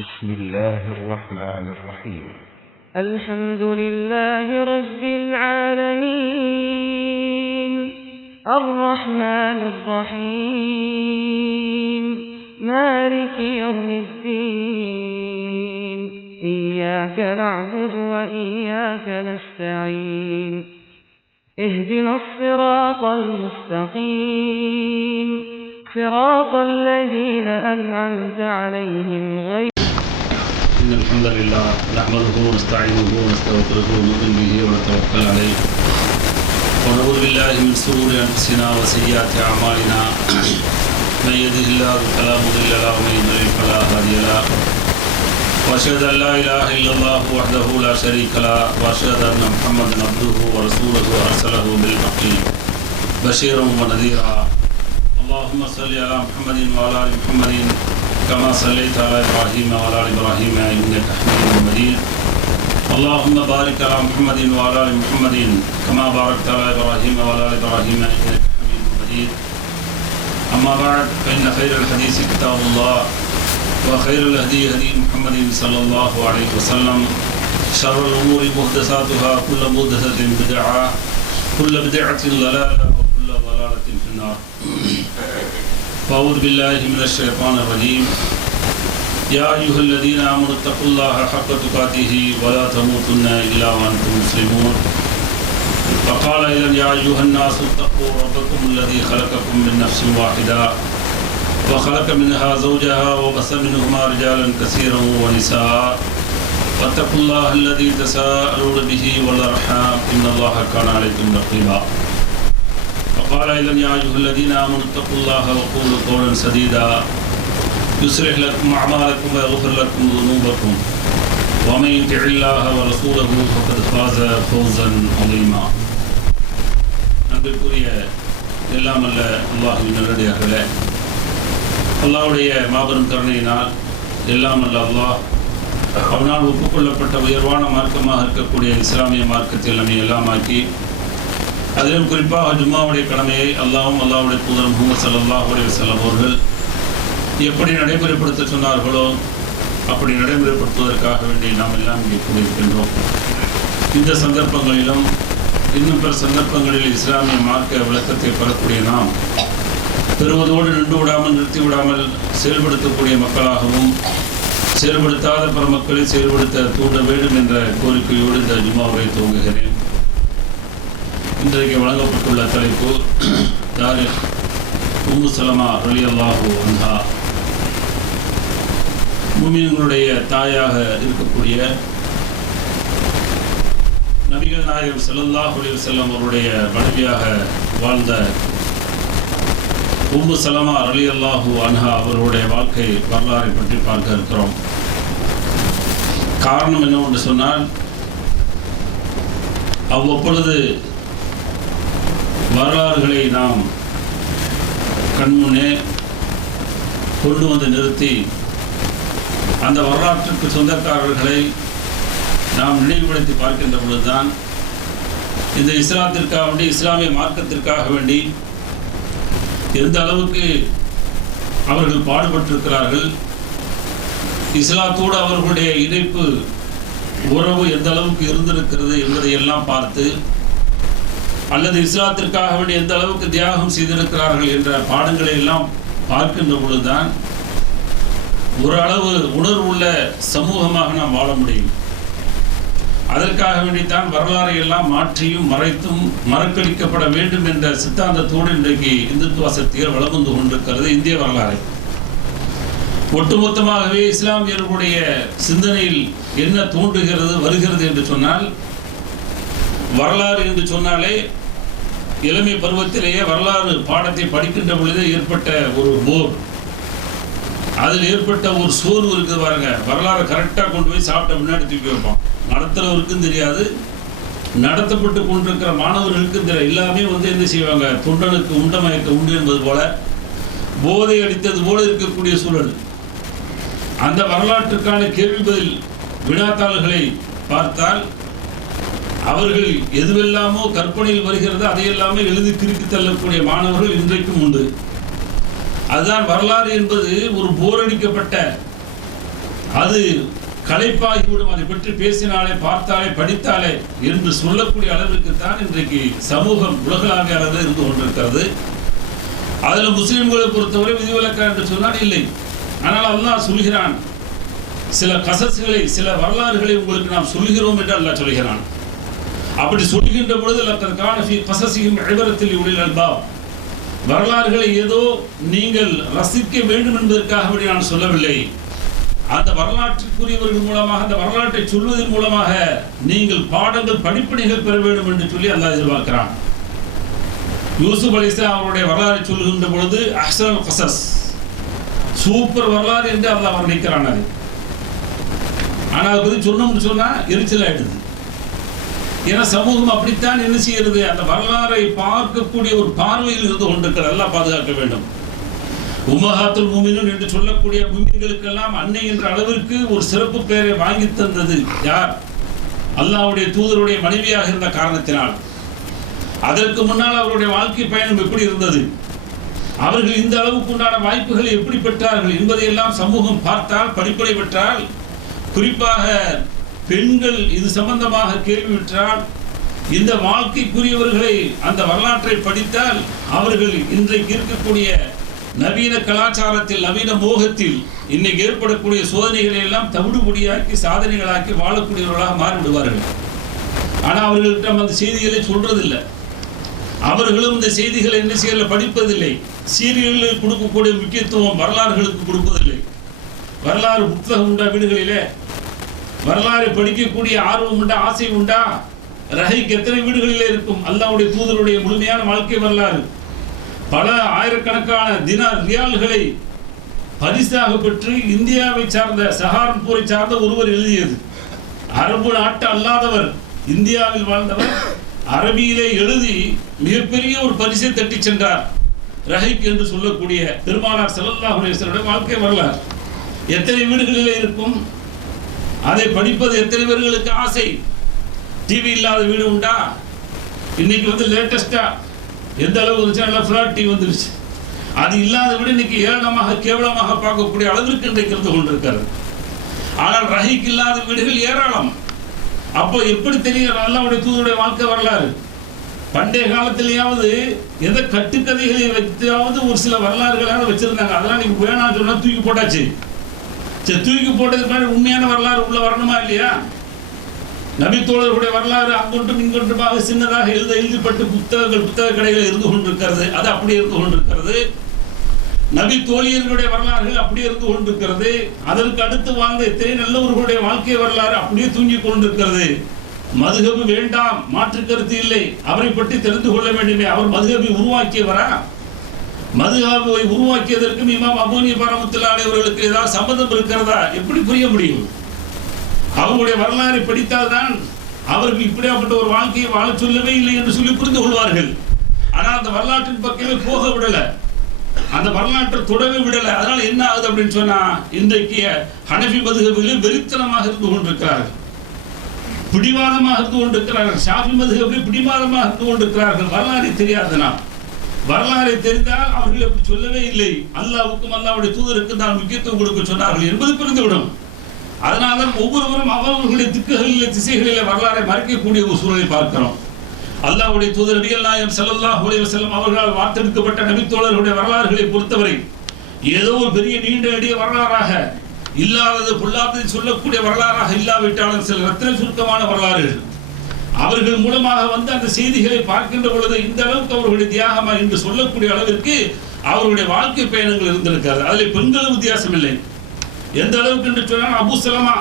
بسم الله الرحمن الرحيم. الحمد لله رب العالمين الرحمن الرحيم مالك يوم الدين إياك نعبد وإياك نستعين اهدنا الصراط المستقيم صراط الذين أنعمت عليهم غير إن الحمد لله نحمده ونستعينه ونستغفره ونؤمن به ونتوكل عليه ونعوذ بالله من شرور أنفسنا وسيئات أعمالنا من يهده الله فلا مضل له ومن يضلل فلا هادي له وأشهد أن لا إله إلا الله وحده لا شريك له وأشهد أن محمدا عبده ورسوله أرسله بالحق بشيرا ونذيرا اللهم صل على محمد وعلى آل محمد كما صليت على إبراهيم وعلى آل إبراهيم إنك حميد مجيد اللهم بارك على محمد وعلى آل محمد كما باركت على إبراهيم وعلى آل إبراهيم إنك حميد مجيد أما بعد فإن خير الحديث كتاب الله وخير الهدي هدي محمد صلى الله عليه وسلم شر الأمور محدثاتها كل محدثة بدعة كل بدعة ضلالة وكل ضلالة في النار فأعوذ بالله من الشيطان الرجيم يا أيها الذين آمنوا اتقوا الله حق تقاته ولا تموتن إلا وأنتم مسلمون فقال إذن يا أيها الناس اتقوا ربكم الذي خلقكم من نفس واحدة وخلق منها زوجها وبث منهما رجالا كثيرا ونساء واتقوا الله الذي تساءلون به والأرحام إن الله كان عليكم رقيبا وقال أيضا يا أيها الذين آمنوا اتقوا الله وقولوا قولا سديدا يصلح لكم أعمالكم ويغفر لكم ذنوبكم ومن يطع الله ورسوله فقد فاز فوزا عظيما. அன்பிற்குரிய எல்லாம் அல்ல அல்லாஹ்வின் நல்லடியார்களே, அல்லாஹ்வுடைய மாபெரும் கருணையினால் எல்லாம் அல்ல அல்லாஹ் அவனால் ஒப்புக்கொள்ளப்பட்ட உயர்வான மார்க்கமாக இருக்கக்கூடிய இஸ்லாமிய மார்க்கத்தில் நம்மை எல்லாமாக்கி அதிலும் குறிப்பாக ஜும்மாவுடைய கடமையை அல்லாஹ்வும் அல்லாஹ்வுடைய தூதர் முஹம்மது ஸல்லல்லாஹு அலைஹி வஸல்லம் அவர்கள் எப்படி நடைமுறைப்படுத்த சொன்னார்களோ அப்படி நடைமுறைப்படுத்துவதற்காக வேண்டி நாம் எல்லாம் இங்கே கூடியிருக்கின்றோம். இந்த சந்தர்ப்பங்களிலும் இன்னும் பிற சந்தர்ப்பங்களில் இஸ்லாமிய மார்க்க விளக்கத்தை பெறக்கூடிய நாம் பெறுவதோடு நின்று விடாமல் நிறுத்தி விடாமல் செயல்படுத்தக்கூடிய மக்களாகவும் செயல்படுத்தாத பிற மக்களை செயல்படுத்த தூண்ட வேண்டும் என்ற கோரிக்கையோடு இந்த ஜும்மாவை துவங்குகிறேன். இன்றைக்கு வழங்கப்பட்டுள்ள தலைப்பு தாரிக் உம்மு சலமா ரலியல்லாஹு அன்ஹா, முஃமின்களுடைய தாயாக இருக்கக்கூடிய நபிகள் நாயகம் ஸல்லல்லாஹு அலைஹி வஸல்லம் அவருடைய மனைவியாக வாழ்ந்த உம்மு சலமா ரலியல்லாஹு அன்ஹா அவருடைய வாழ்க்கை வரலாறை பற்றி பார்க்க இருக்கிறோம். காரணம் என்னவென்று சொன்னால், அவ்வப்பொழுது வரலாறுகளை நாம் கண்முன்னே கொண்டு வந்து நிறுத்தி அந்த வரலாற்றுக்கு சொந்தக்காரர்களை நாம் நினைவுபடுத்தி பார்க்கின்ற பொழுதுதான் இந்த இஸ்லாத்திற்காக வேண்டி இஸ்லாமிய மார்க்கத்திற்காக வேண்டி எந்த அளவுக்கு அவர்கள் பாடுபட்டிருக்கிறார்கள், இஸ்லாத்தோடு அவர்களுடைய இணைப்பு உறவு எந்த அளவுக்கு இருந்திருக்கிறது என்பதை எல்லாம் பார்த்து, அல்லது இஸ்லாத்திற்காக வேண்டி எந்த அளவுக்கு தியாகம் செய்திருக்கிறார்கள் என்ற பாடங்களை எல்லாம் பார்க்கின்ற பொழுதுதான் ஓரளவு உணர்வுள்ள சமூகமாக நாம் வாழ முடியும். அதற்காக வேண்டித்தான் வரலாறை எல்லாம் மாற்றியும் மறைத்தும் மறக்கடிக்கப்பட வேண்டும் என்ற சித்தாந்தத்தோடு இன்றைக்கு இந்துத்துவ சக்திகள் வளம் வந்து கொண்டிருக்கிறது இந்திய வரலாறு. ஒட்டுமொத்தமாகவே இஸ்லாமியர்களுடைய சிந்தனையில் என்ன தோன்றுகிறது வருகிறது என்று சொன்னால், வரலாறு என்று சொன்னாலே இளமை பருவத்திலேயே வரலாறு பாடத்தை படிக்கின்ற பொழுது ஏற்பட்ட ஒரு போர், அதில் ஏற்பட்ட ஒரு சோர்வு இருக்குது பாருங்க. வரலாறு கரெக்டாக கொண்டு போய் சாப்பிட்ட முன்னாடி தூக்கி வைப்போம். நடத்துறவருக்கும் தெரியாது, நடத்தப்பட்டு கொண்டிருக்கிற மாணவர்களுக்கும் தெரியாது. எல்லாமே என்ன செய்வாங்க, தொண்டனுக்கு உண்டமயக்க உண்டு என்பது போல போதை அடித்தது போல இருக்கக்கூடிய சூழல். அந்த வரலாற்றுக்கான கேள்வி பதில் வினாத்தாள்களை பார்த்தால் அவர்கள் எதுவெல்லாமோ கற்பனையில் வருகிறது அதையெல்லாமே எழுதி திருப்பி தள்ளக்கூடிய மாணவர்கள் இன்றைக்கும் உண்டு. அதுதான் வரலாறு என்பது ஒரு போரடிக்கப்பட்ட அது களைப்பாகிவிடும், அதை பற்றி பேசினாலே பார்த்தாலே படித்தாலே என்று சொல்லக்கூடிய அளவிற்கு தான் இன்றைக்கு சமூகம் உலகளாவிய அளவில் இருந்து கொண்டிருக்கிறது. அதில் முஸ்லிம்களை பொறுத்தவரை விதிவிலக்கா என்று சொன்னால் இல்லை. ஆனால் அல்லாஹ் சொல்கிறான், சில கசஸ்களை சில வரலாறுகளை உங்களுக்கு நாம் சொல்கிறோம் என்று அல்லாஹ் சொல்கிறான். அப்படி சொல்கின்ற பொழுது வரலாறுகளை ஏதோ நீங்கள் ரசிக்க வேண்டும் என்பதற்காக நான் சொல்லவில்லை. அந்த வரலாற்றுக்குரியவர்கள் மூலமாக அந்த வரலாற்றை சொல்வதன் மூலமாக நீங்கள் பாடங்கள் படிப்பனைகள் பெற வேண்டும் என்று சொல்லி அல்லாஹ் எதிர்பார்க்கிறான். யூசுப் அலைஹிஸ்ஸலாம் அவருடைய வரலாறை சொல்கின்ற பொழுது அஹ்ஸனுல் கஸஸ், சூப்பர் வரலாறு என்று அல்லாஹ் வர்ணிக்கிறான். அது ஆனால் அதை பற்றி சொன்னோம்னு சொன்னால் எரிச்சல் ஆயிடுது. ஏன்னா சமூகம் அப்படித்தான் என்ன செய்யறது, அந்த வரலாறை பார்க்கக்கூடிய ஒரு பார்வையில் இருந்து கொண்டிருக்கிறது. எல்லாம் பாதுகாக்க வேண்டும். உம்மஹாத்துல் முஃமினூன் என்று சொல்லக்கூடிய முஃமின்களுக்கெல்லாம் அன்னை என்ற அளவிற்கு ஒரு சிறப்பு பெயரை வாங்கி தந்தது யார்? அல்லாஹ்வுடைய தூதருடைய மனைவியாக இருந்த காரணத்தினால். அதற்கு முன்னால் அவருடைய வாழ்க்கை பயணம் எப்படி இருந்தது, அவர்கள் இந்த அளவுக்கு உண்டான வாய்ப்புகளை எப்படி பெற்றார்கள் என்பதையெல்லாம் சமூகம் பார்த்தால், படிப்படை பெற்றால், குறிப்பாக பெண்கள் இது சம்பந்தமாக கேள்வியுற்றால், இந்த வாழ்க்கைக்குரியவர்களை அந்த வரலாற்றை படித்தால் அவர்கள் இன்றைக்கு இருக்கக்கூடிய நவீன கலாச்சாரத்தில் நவீன மோகத்தில் இன்னைக்கு ஏற்படக்கூடிய சோதனைகளை எல்லாம் தவிடுபடியாக்கி சாதனைகளாக்கி வாழக்கூடியவர்களாக மாறிவிடுவார்கள். ஆனால் அவர்கள்ட்ட அந்த செய்திகளை சொல்றதில்லை. அவர்களும் இந்த செய்திகளை என்ன செய்யல படிப்பதில்லை. சீரியல்களில் கொடுக்கக்கூடிய முக்கியத்துவம் வரலாறுகளுக்கு கொடுப்பதில்லை. வரலாறு புத்தகம் உண்டா வீடுகளிலே? வரலாறு படிக்கக்கூடிய ஆர்வம் உண்டா, ஆசை உண்டா? ரஹைக்கு எத்தனை வீடுகளிலே இருக்கும் அல்லாஹ்வுடைய தூதருடைய முழுமையான வாழ்க்கை வரலாறு. பல ஆயிரக்கணக்கான தினார் ரியால்களை பரிசாக பெற்று இந்தியாவை சார்ந்த சஹாரன்பூரை சார்ந்த ஒருவர் எழுதியது. அரபு நாட்டு அல்லாதவர், இந்தியாவில் வாழ்ந்தவர், அரபியிலே எழுதி மிகப்பெரிய ஒரு பரிசை தட்டி சென்றார். ரஹைக் என்று சொல்லக்கூடிய பெருமானார் ஸல்லல்லாஹு அலைஹி வஸல்லம் வாழ்க்கை வரலாறு எத்தனை வீடுகளிலே இருக்கும்? அதை படிப்பது எத்தனை பேர்களுக்கு ஆசை? டிவி இல்லாத வீடு உண்டா? இன்னைக்கு லேட்டஸ்டா எந்த அளவு வந்துச்சு, நல்லா ஃபிளாட் டிவி வந்துருச்சு. அது இல்லாத விட இன்னைக்கு ஏளனமாக கேவலமாக பார்க்கக்கூடிய அளவிற்கு இன்றைக்கு இருந்து கொண்டிருக்கிறது. ஆனால் ரஹீக் இல்லாத வீடுகள் ஏராளம். அப்போ எப்படி தெரியும் அல்லாஹ்வுடைய தூதருடைய வாழ்க்கை வரலாறு? பண்டைய காலத்திலேயாவது எதை கட்டுக்கதைகளை வைத்தாவது ஒரு சில வரலாறுகளாக வச்சிருந்தாங்க. அதெல்லாம் நீங்க வேணாம் சொன்னா தூக்கி போட்டாச்சு. சரி, தூக்கி போட்டதுக்கு முன்னாடி உண்மையான வரலாறு உள்ள வரணுமா இல்லையா? நபித்தோழர்களுடைய வரலாறு அங்கொன்றும் இங்கொன்றுமாக சின்னதாக எழுதப்பட்டு புத்தக கடைகள் இருந்து கொண்டிருக்கிறது. அது அப்படியே இருந்து கொண்டிருக்கிறது. நபி தோழியர்களுடைய வரலாறுகள் அப்படியே இருந்து கொண்டிருக்கிறது. அதற்கு அடுத்து வாழ்ந்த எத்தனை நல்லவர்களுடைய வாழ்க்கை வரலாறு அப்படியே தூங்கி கொண்டிருக்கிறது. மதுஹப் வேண்டாம், மாற்று கருத்து இல்லை, அவரை பற்றி தெரிந்து கொள்ள வேண்டுமே. அவர் மதுஹபை உருவாக்கியவரா? மதுஹபை உருவாக்கியதற்கும் இமாம் அபூ ஹனீஃபா ரஹ்மத்துல்லாஹி அலைஹி அவர்களுக்கு ஏதாவது சம்பந்தம் இருக்கிறதா? எப்படி புரிய முடியும்? அவங்களுடைய வரலாறை படித்தால்தான் அவர்கள் இப்படியாப்பட்ட ஒரு வாழ்க்கையை வாழ சொல்லவே இல்லை என்று சொல்லி புரிந்து கொள்வார்கள். ஆனால் அந்த வரலாற்றின் பக்கமே போக விடல, அந்த வரலாற்றை தொடவே விடல. அதனால என்ன ஆகுது அப்படின்னு சொன்னா, இன்றைக்கு ஹனஃபி மதுஹபில் வெறித்தனமாக இருந்து கொண்டிருக்கிறார்கள், பிடிவாதமாக இருந்து கொண்டிருக்கிறார்கள். ஷாஃபி மதுஹபில் பிடிவாதமாக இருந்து கொண்டிருக்கிறார்கள். வரலாறு தெரியாதனா? வரலாறை தெரிந்தால் அவர்கள் அப்படி சொல்லவே இல்லை, அல்லாஹ்வுக்கும் அல்லாஹ்வுடைய தூதருக்கு தான் முக்கியத்துவம் கொடுக்க சொன்னார்கள் என்பது புரிந்துவிடும். அதனால்தான் ஒவ்வொருவரும் அவர்களுடைய திக்குகளில் திசைகளில் வரலாறை மறைக்கக்கூடிய ஒரு சூழலை பார்க்கிறோம். அல்லாஹ்வுடைய தூதர் நபிகள் நாயகம் ஸல்லல்லாஹு அலைஹி வஸல்லம் அவர்களால் வார்த்தெடுக்கப்பட்ட நபித்தோழர்களுடைய வரலாறுகளை பொறுத்தவரை ஏதோ ஒரு பெரிய நீண்ட நெடிய வரலாறாக இல்லாதது பொல்லாததை சொல்லக்கூடிய வரலாறாக இல்லாவிட்டாலும் சில ரத்தின சுருக்கமான வரலாறுகள் அவர்கள் மூலமாக அந்த செய்திகளை பார்க்கின்ற பொழுது இந்த அளவுக்கு அவர்களுடைய தியாகமா என்று சொல்லக்கூடிய அளவிற்கு அவருடைய வாழ்க்கை பயணங்கள் இருந்திருக்கிறது. அதில் பெண்களும் வித்தியாசம் இல்லை. எந்த அளவுக்கு என்று சொன்னால் அபு சலமா,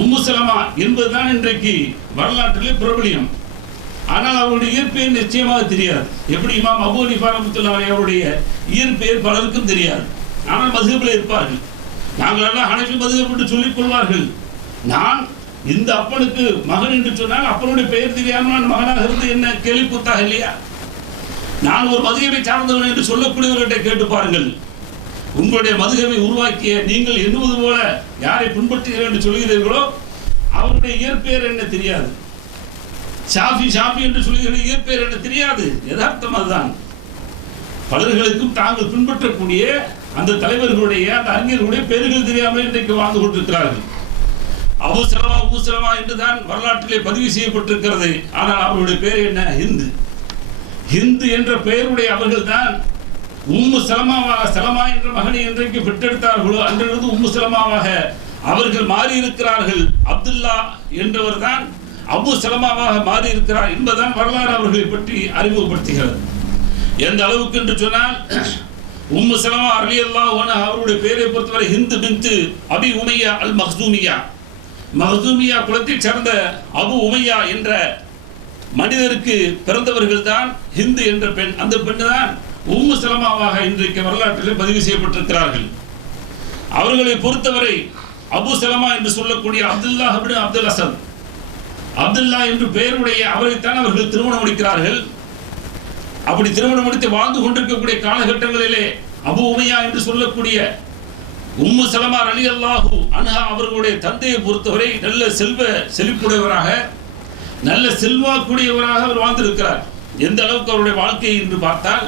உம்மு சலமா என்பதுதான் இன்றைக்கு வரலாற்றிலே பிரபலியம். ஆனால் அவருடைய இயற்பெயர் நிச்சயமாக தெரியாது. எப்படி இமாம் அபூ ஹனீஃபா ரஹ்மத்துல்லாஹி அலைஹி அவருடைய இயற்பெயர் பலருக்கும் தெரியாது. ஆனால் மதுஹபில் இருப்பார்கள். நாங்கள் எல்லாம் ஹனஃபி மதுஹப் என்று சொல்லிக் கொள்வார்கள். நான் இந்த அப்பனுக்கு மகன் என்று சொன்னால் அப்பனுடைய பெயர் தெரியாமல் நான் மகனாக இருந்து என்ன கேள்வி கூத்தாக இல்லையா? நான் ஒரு மதுஹபை சார்ந்தவன் என்று சொல்லக்கூடியவர்கிட்ட கேட்டு பாருங்கள். உங்களுடைய மதுஹபை உருவாக்கிய நீங்கள் எண்ணுவது போல யாரை பின்பற்றுகிறேன் என்று சொல்கிறீர்களோ அவருடைய இயற்பெயர் என்ன தெரியாது. ஷாஃபி என்று சொல்கிற இயற்பெயர் என்ன தெரியாது. யதார்த்தம் அதுதான். பலர்களுக்கும் தாங்கள் பின்பற்றக்கூடிய அந்த தலைவர்களுடைய அந்த அறிஞர்களுடைய பெயர்கள் தெரியாமல் இன்றைக்கு வாழ்ந்து கொண்டிருக்கிறார்கள். அபு சலமா என்றுதான் வரலாற்றிலே பதிவு செய்யப்பட்டிருக்கிறது. ஆனால் அவருடைய பெயர் என்ன? ஹிந்து என்ற பெயருடைய அவர்கள் தான் உம்மு சலமா என்ற மகனை என்றைக்கு பெற்றெடுத்தார்களோ அன்றிலிருந்து உம்மு சலமாவாக அவர்கள் மாறி இருக்கிறார்கள். அப்துல்லா என்றவர் தான் அபு சலமாவாக மாறி இருக்கிறார் என்பதுதான் வரலாறு அவர்களை பற்றி அறிமுகப்படுத்துகிறது. எந்த அளவுக்கு என்று சொன்னால் உம்மு சலமா ரலியல்லாஹு அன்ஹா அவருடைய பெயரை பொறுத்தவரை ஹிந்து பின்த் அபி உமையா அல் மக்சூமியா குலத்தைச் சேர்ந்த அபு உமையா என்ற மனிதருக்கு பிறந்தவர்கள் தான் ஹிந்து என்ற பெண். அந்த பெண் தான் உம்மு சலமாவாக இன்றைக்கு வரலாற்றில் பதிவு செய்யப்பட்டிருக்கிறார்கள். அவர்களை பொறுத்தவரை அபு சலமா என்று சொல்லக்கூடிய அப்துல்லா இப்னு அப்துல் அசத், அப்துல்லா என்று பெயருடைய அவரைத்தான் அவர்கள் திருமணம் முடிக்கிறார்கள். அப்படி திருமணம் முடித்து வாழ்ந்து கொண்டிருக்கக்கூடிய காலகட்டங்களிலே அபு உமையா என்று சொல்லக்கூடிய உம்மு சலமா ரலியல்லாஹு அன்ஹா அவர்களுடைய தந்தையை பொறுத்தவரை நல்ல செழிப்புடையவராக நல்ல செல்வாக்குடையவராக அவர் வாழ்ந்திருக்கிறார். எந்த அளவுக்கு அவருடைய வாழ்க்கை என்று பார்த்தால்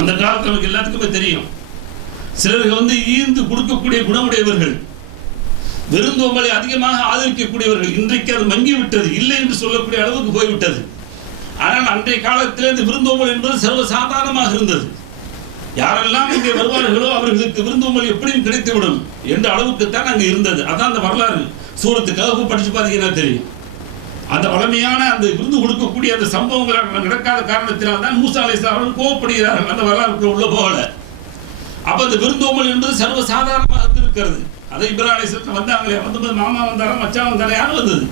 அந்த காலத்தில் நமக்கு எல்லாத்துக்குமே தெரியும். சிலர்கள் ஈர்ந்து கொடுக்கக்கூடிய குணமுடையவர்கள், விருந்தோம்பலை அதிகமாக ஆதரிக்கக்கூடியவர்கள். இன்றைக்கு அது மங்கிவிட்டது, இல்லை என்று சொல்லக்கூடிய அளவுக்கு போய்விட்டது. ஆனால் அன்றைய காலத்தில் இந்த விருந்தோம்பல் என்பது சர்வசாதாரணமாக இருந்தது. யாரெல்லாம் இங்கே வருவார்களோ அவர்களுக்கு விருந்தோம்பல் எப்படியும் கிடைத்துவிடும் என்ற அளவுக்கு தான் அங்கே இருந்தது. அதான் அந்த வரலாறு சூரத்து கஹஃப் படிச்சு பார்த்தீங்கன்னா தெரியும். அந்த வளமையான அந்த விருந்து கொடுக்கக்கூடிய அந்த சம்பவங்கள் நடக்காத காரணத்தினால் தான் மூசா அலைஹிஸ்ஸலாம் அவர்கள் கோவப்படுகிறார்கள். அந்த வரலாறு உள்ள போகல. அப்ப அந்த விருந்தோம்பல் என்பது சர்வசாதாரணமாக இருந்திருக்கிறது. அதை இப்ராஹிம் அலைஹிஸ்ஸலாம் வந்தாங்களே, வந்தபோது மாமா வந்தாரா மச்சான் வந்தாரா, யார் வந்தது?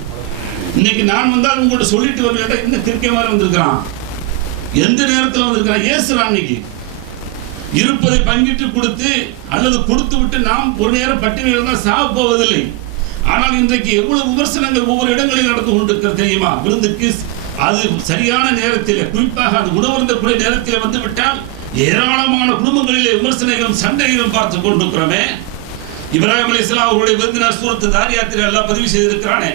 இன்னைக்கு நான் வந்தால் உங்கள்கிட்ட சொல்லிட்டு வருவேன், இந்த கிறுக்கே மாதிரி வந்திருக்கிறான், எந்த நேரத்தில் வந்திருக்கிறான், ஏசுறான். இன்னைக்கு இருப்பதை பங்கிட்டு கொடுத்து அல்லது கொடுத்து விட்டு நாம் ஒரு நேரம் பட்டினி இருந்தால் சாக போவதில்லை. ஆனால் இன்றைக்கு எவ்வளவு விமர்சனங்கள் ஒவ்வொரு இடங்களில் நடந்து கொண்டிருக்கிறது தெரியுமா? விருந்துக்கு அது சரியான நேரத்தில், குறிப்பாக அது உணவருந்தக்கூடிய நேரத்தில் வந்துவிட்டால் ஏராளமான குடும்பங்களிலே விமர்சனங்களும் சண்டைகளும் பார்த்து கொண்டிருக்கிறோமே. இப்ராஹிம் அலைஹிஸ்ஸலாம் அவருடைய விருந்தினர் சூரத்து தாரியாத்தில் எல்லாம் பதிவு செய்திருக்கிறானே,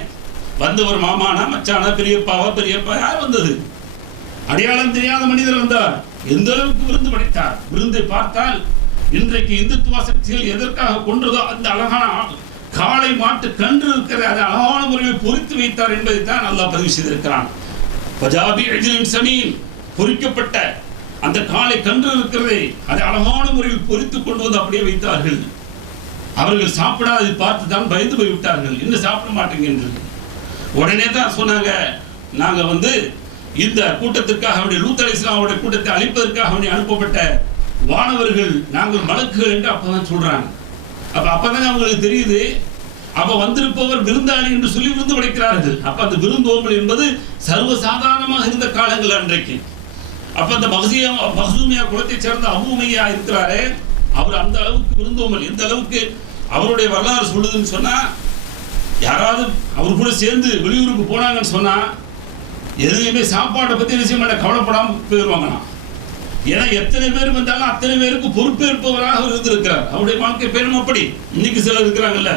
வந்த ஒரு மாமானா மச்சானா பெரியப்பா யார் வந்தது? அடையாளம் தெரியாத மனிதர் வந்தார். எந்த அளவுக்கு விருந்து படைத்தார். விருந்தை பார்த்தால் இன்றைக்கு இந்துத்துவ சக்திகள் எதற்காக கொன்றதோ அந்த அழகான காளை மாட்டு கன்று இருக்கிற அதை அழகான முறையில் பொறித்து வைத்தார் என்பதை தான் அல்லாஹ் பதிவு செய்திருக்கிறான். பஜாபி அஜிலின் சமீன், பொறிக்கப்பட்ட அந்த காளை கன்று இருக்கிறதை அதை அழகான முறையில் பொறித்து கொண்டு வந்து அப்படியே வைத்தார்கள். அவர்கள் சாப்பிடாது பார்த்து தான் பயந்து போய் விட்டார்கள், இன்னும் சாப்பிட மாட்டேங்க என்று. உடனே தான் சொன்னாங்க, நாங்க இந்த கூட்டத்திற்காக லூத் அலைஹிஸ்ஸலாம் அவருடைய கூட்டத்தை அழிப்பதற்காக அனுப்பப்பட்ட வானவர்கள், நாங்கள் மலக்குகள் என்று அப்பதான் சொல்றாங்க. அப்பதான் அவங்களுக்கு தெரியுது, அப்ப வந்திருப்பவர் விருந்தாளி என்று சொல்லி விருந்து படைக்கிறார்கள். அப்ப அந்த விருந்தோம்பல் என்பது சர்வசாதாரணமாக இருந்த காலங்கள் அன்றைக்கு. அப்ப அந்த மக்சூமியா குலத்தை சேர்ந்த அபு உமையா இருக்கிறாரே, அவர் அந்த அளவுக்கு விருந்தோம்பல், எந்த அளவுக்கு அவருடைய வரலாறு சொல்லுதுன்னு சொன்னா, யாராவது அவர் கூட சேர்ந்து வெளியூருக்கு போனாங்கன்னு சொன்னா எதுவுமே சாப்பாட்டை பத்தி விஷயம் கவலைப்படாம போயிடுவாங்கண்ணா. ஏன்னா எத்தனை பேர் வந்தாலும் அத்தனை பேருக்கு பொறுப்பேற்பவராக இருந்திருக்கிறார். அவருடைய வாழ்க்கை பேரும் அப்படி. இன்னைக்கு சிலர் இருக்கிறாங்கல்ல,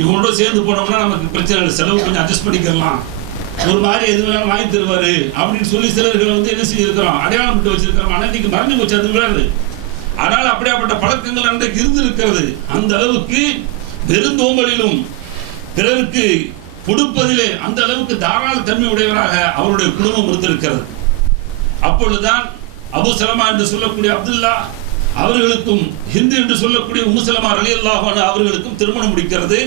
இவங்களோட சேர்ந்து போனோம்னா நமக்கு பிரச்சனை இல்லை, செலவு கொஞ்சம் அட்ஜஸ்ட் பண்ணிக்கலாம், ஒரு மாதிரி எது வேணாலும் வாங்கி தருவாரு அப்படின்னு சொல்லி சிலர்களை என்ன செஞ்சிருக்கிறோம், அடையாளம் விட்டு வச்சிருக்கிறோம். ஆனால் இன்னைக்கு மறந்து போச்சு அது விடாது. ஆனால் அப்படியாப்பட்ட பழக்கங்கள் அன்றைக்கு இருந்திருக்கிறது. அந்த அளவுக்கு விருந்தோம்பலிலும் பிறருக்கு கொடுப்பதிலே அந்த அளவுக்கு தாராள தன்மை உடையவராக அவருடைய குடும்பம் இருந்திருக்கிறது. அப்பொழுதுதான் அபு சலமா என்று சொல்லக்கூடிய அப்துல்லா அவர்களுக்கும் ஹிந்து என்று சொல்லக்கூடிய உம்மு சலமா ரலியல்லாஹு அன்ஹா அவர்களுக்கும் திருமணம் முடிக்கிறது.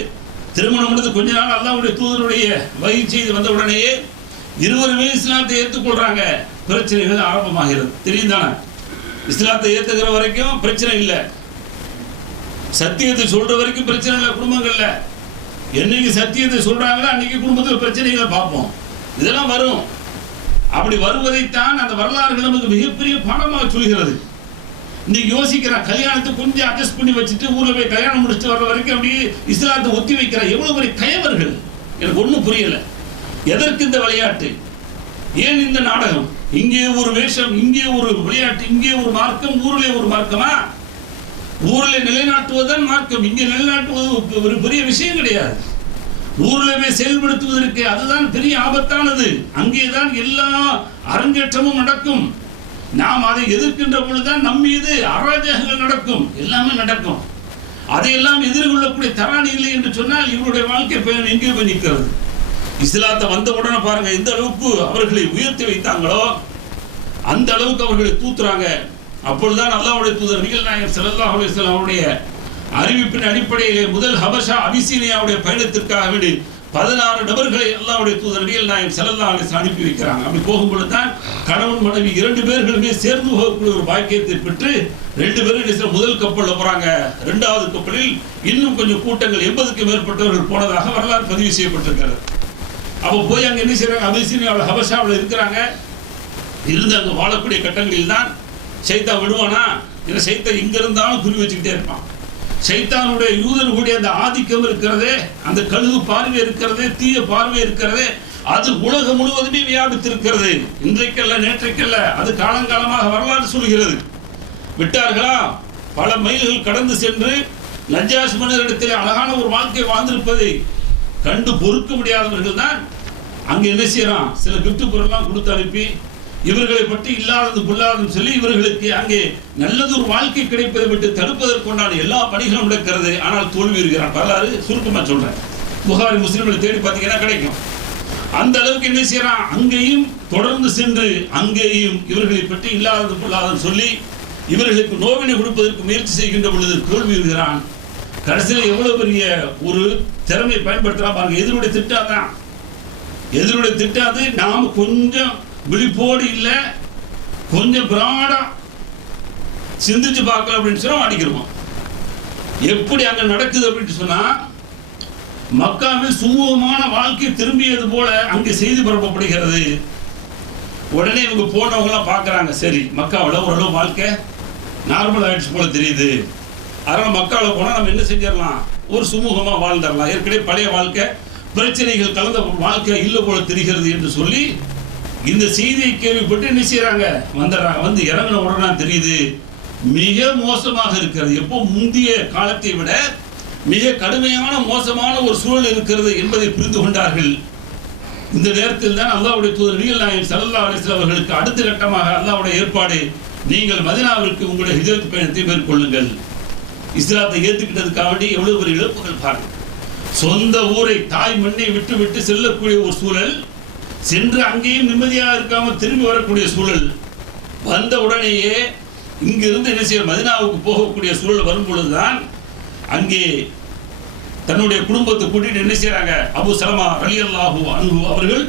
திருமணம் முடிந்து கொஞ்ச நாள் அல்லாஹ்வுடைய தூதருடைய வகை செய்து வந்த உடனேயே இருவருமே இஸ்லாத்தை ஏற்றுக்கொள்றாங்க. பிரச்சனைகள் ஆரம்பமாகிறது. தெரியும் தானே, இஸ்லாத்தை ஏற்றுக்கிற வரைக்கும் பிரச்சனை இல்லை, சத்தியத்தை சொல்ற வரைக்கும் பிரச்சனை இல்லை குடும்பங்கள்ல. என்னைக்கு சத்தியத்தை சொல்றாங்களோ அன்னைக்கு குடும்பத்தில் பிரச்சனைகளை பார்ப்போம். இதெல்லாம் வரும். அப்படி வருவதைத்தான் அந்த வரலாறுகள் நமக்கு மிகப்பெரிய பாடமாக சொல்கிறது. இன்னைக்கு யோசிக்கிறான், கல்யாணத்தை கொஞ்சம் அட்ஜஸ்ட் பண்ணி வச்சுட்டு ஊர்ல போய் கல்யாணம் முடிச்சுட்டு வர்ற வரைக்கும் அப்படியே இஸ்லாத்தை ஒத்தி வைக்கிற எவ்வளவு பெரிய கயவர்கள். எனக்கு ஒன்றும் புரியல. எதற்கு இந்த விளையாட்டு, ஏன் இந்த நாடகம்? இங்கே ஒரு வேஷம், இங்கே ஒரு விளையாட்டு, இங்கே ஒரு மார்க்கம், ஊரிலே ஒரு மார்க்கமா? ஊரில் நிலைநாட்டுவதுதான் மார்க்கம். இங்கே நிலைநாட்டுவது ஒரு பெரிய விஷயம் கிடையாது. ஊரில் செயல்படுத்துவதற்கு அதுதான் பெரிய ஆபத்தானது. அங்கேதான் எல்லா அரங்கேற்றமும் நடக்கும். நாம் அதை எதிர்க்கின்ற பொழுதுதான் நம் மீது அராஜகங்கள் நடக்கும், எல்லாமே நடக்கும். அதையெல்லாம் எதிர்கொள்ளக்கூடிய தராணி இல்லை என்று சொன்னால் இவருடைய வாழ்க்கை பயணம் எங்கே போய் நிற்கிறது? இஸ்லாத்தை வந்த உடனே பாருங்க, எந்த அளவுக்கு அவர்களை உயர்த்தி வைத்தாங்களோ அந்த அளவுக்கு அவர்களை தூத்துறாங்க. அப்பொழுதுதான் அல்லாஹ்வுடைய தூதர் நபிகள் நாயகம் ஸல்லல்லாஹு அலைஹி வஸல்லம் அவருடைய அறிவிப்பின் அடிப்படையிலே முதல் ஹபஷா அபிசீனியாவுடைய பயணத்திற்காக வேண்டி 16 நபர்களை அல்லாஹ்வுடைய தூதர் நபிகள் நாயகம் ஸல்லல்லாஹு அலைஹி வஸல்லம் அனுப்பி வைக்கிறாங்க. அப்படி போகும்பொழுது தான் கணவன் மனைவி 2 பேர்களுமே சேர்ந்து போகக்கூடிய ஒரு பாக்கியத்தை பெற்று 2 பேரும் முதல் கப்பலில் போறாங்க. 2வது கப்பலில் இன்னும் கொஞ்சம் கூட்டங்கள் 80க்கும் மேற்பட்டவர்கள் போனதாக வரலாறு பதிவு செய்யப்பட்டிருக்கிறது. அப்போ போய் அங்கே என்ன செய்யறாங்க, அபிசீனியாவில் ஹபஷாவில் இருக்கிறாங்க. இருந்து அங்கே வாழக்கூடிய கட்டங்களில் தான் சைத்தான் விடுவானா, ஏன்னா சைத்தான் இங்க இருந்தாலும் குறி வச்சுக்கிட்டே இருப்பான். சைத்தானுடைய யூதர்களுடைய அந்த ஆதிக்கம் இருக்கிறதே, அந்த கழுகு பார்வை இருக்கிறதே, தீய பார்வை இருக்கிறதே, அது உலகம் முழுவதுமே வியாபித்திருக்கிறது. இன்றைக்கல்ல நேற்றைக்கல்ல, அது காலங்காலமாக வரலாறு சொல்கிறது. விட்டார்களா, பல மைல்கள் கடந்து சென்று நஜ்ஜாஷ் மன்னரிடத்தில் அழகான ஒரு வாழ்க்கை வாழ்ந்திருப்பதை கண்டு பொறுக்க முடியாதவர்கள் தான் அங்கே என்ன செய்யறான், சில கிஃப்ட் பொருள்லாம் கொடுத்து அனுப்பி இவர்களை பற்றி இல்லாதது பொல்லாததுன்னு சொல்லி இவர்களுக்கு அங்கே நல்லது ஒரு வாழ்க்கை கிடைப்பதை விட்டு தடுப்பதற்குண்டான எல்லா பணிகளும் நடக்கிறது. ஆனால் தோல்வி இருக்கிறான். வரலாறு சுருக்கமா சொல்றேன், புகாரி முஸ்லிம்களை தேடி பார்த்தீங்கன்னா கிடைக்கும். அந்த அளவுக்கு என்ன செய்யறான், அங்கேயும் தொடர்ந்து சென்று அங்கேயும் இவர்களை பற்றி இல்லாதது பொல்லாததுன்னு சொல்லி இவர்களுக்கு நோவினை கொடுப்பதற்கு முயற்சி செய்கின்ற பொழுது தோல்வி இருக்கிறான். கடைசியில் எவ்வளவு பெரிய ஒரு திறமை பயன்படுத்தலாம் பாருங்க. எதிரோட திட்டாதான், எதிரோட திட்டாது. நாம் கொஞ்சம் விழிப்போடு இல்லை, கொஞ்சம் பிராடா சிந்திச்சு பார்க்கல அப்படின்னு சொன்னா அடிக்கிறோம். எப்படி அங்க நடக்குது அப்படின்னு சொன்னா, மக்காவில் சுமூகமான வாழ்க்கை திரும்பியது போல அங்கே செய்தி பரப்பப்படுகிறது. உடனே இவங்க போனவங்க எல்லாம் பாக்குறாங்க, சரி மக்காவில் ஓரளவு வாழ்க்கை நார்மல் ஆயிடுச்சு போல தெரியுது, அதனால மக்காவில் போனா நம்ம என்ன செஞ்சிடலாம், ஒரு சுமூகமா வாழ்ந்துடலாம், ஏற்கனவே பழைய வாழ்க்கை பிரச்சனைகள் கலந்த வாழ்க்கை இல்லை போல தெரிகிறது என்று சொல்லி இந்த செய்தியை கேள்விப்பட்டு என்ன செய்யறாங்க, வந்துடுறாங்க. வந்து இறங்கின உடனே தெரியுது மிக மோசமாக இருக்கிறது. எப்போ முந்தைய காலத்தை விட மிக கடுமையான மோசமான ஒரு சூழல் இருக்கிறது என்பதை புரிந்து கொண்டார்கள். இந்த நேரத்தில் தான் அல்லாஹ்வுடைய தூதர் நபிகள் நாயகம் ஸல்லல்லாஹு அலைஹி வஸல்லம் அவர்களுக்கு அடுத்த கட்டமாக அல்லாஹ்வுடைய ஏற்பாடு, நீங்கள் மதீனாவிற்கு உங்களுடைய ஹிஜ்ரத் பயணத்தை மேற்கொள்ளுங்கள். இஸ்லாத்தை ஏற்றுக்கிட்டதுக்காக வேண்டி எவ்வளவு பெரிய இழப்புகள் பாருங்கள். சொந்த ஊரை தாய் மண்ணை விட்டு விட்டு செல்லக்கூடிய ஒரு சூழல், சென்று அங்கேயும் நிம்மதியாக இருக்காம திரும்பி வரக்கூடிய சூழல், வந்த உடனேயே இங்கிருந்து என்ன செய்ய மதீனாவுக்கு போகக்கூடிய சூழல் வரும் பொழுதுதான் அங்கே தன்னுடைய குடும்பத்தை கூட்டிட்டு என்ன செய்யறாங்க, அபு சலமா ரலியல்லாஹு அன்ஹு அவர்கள்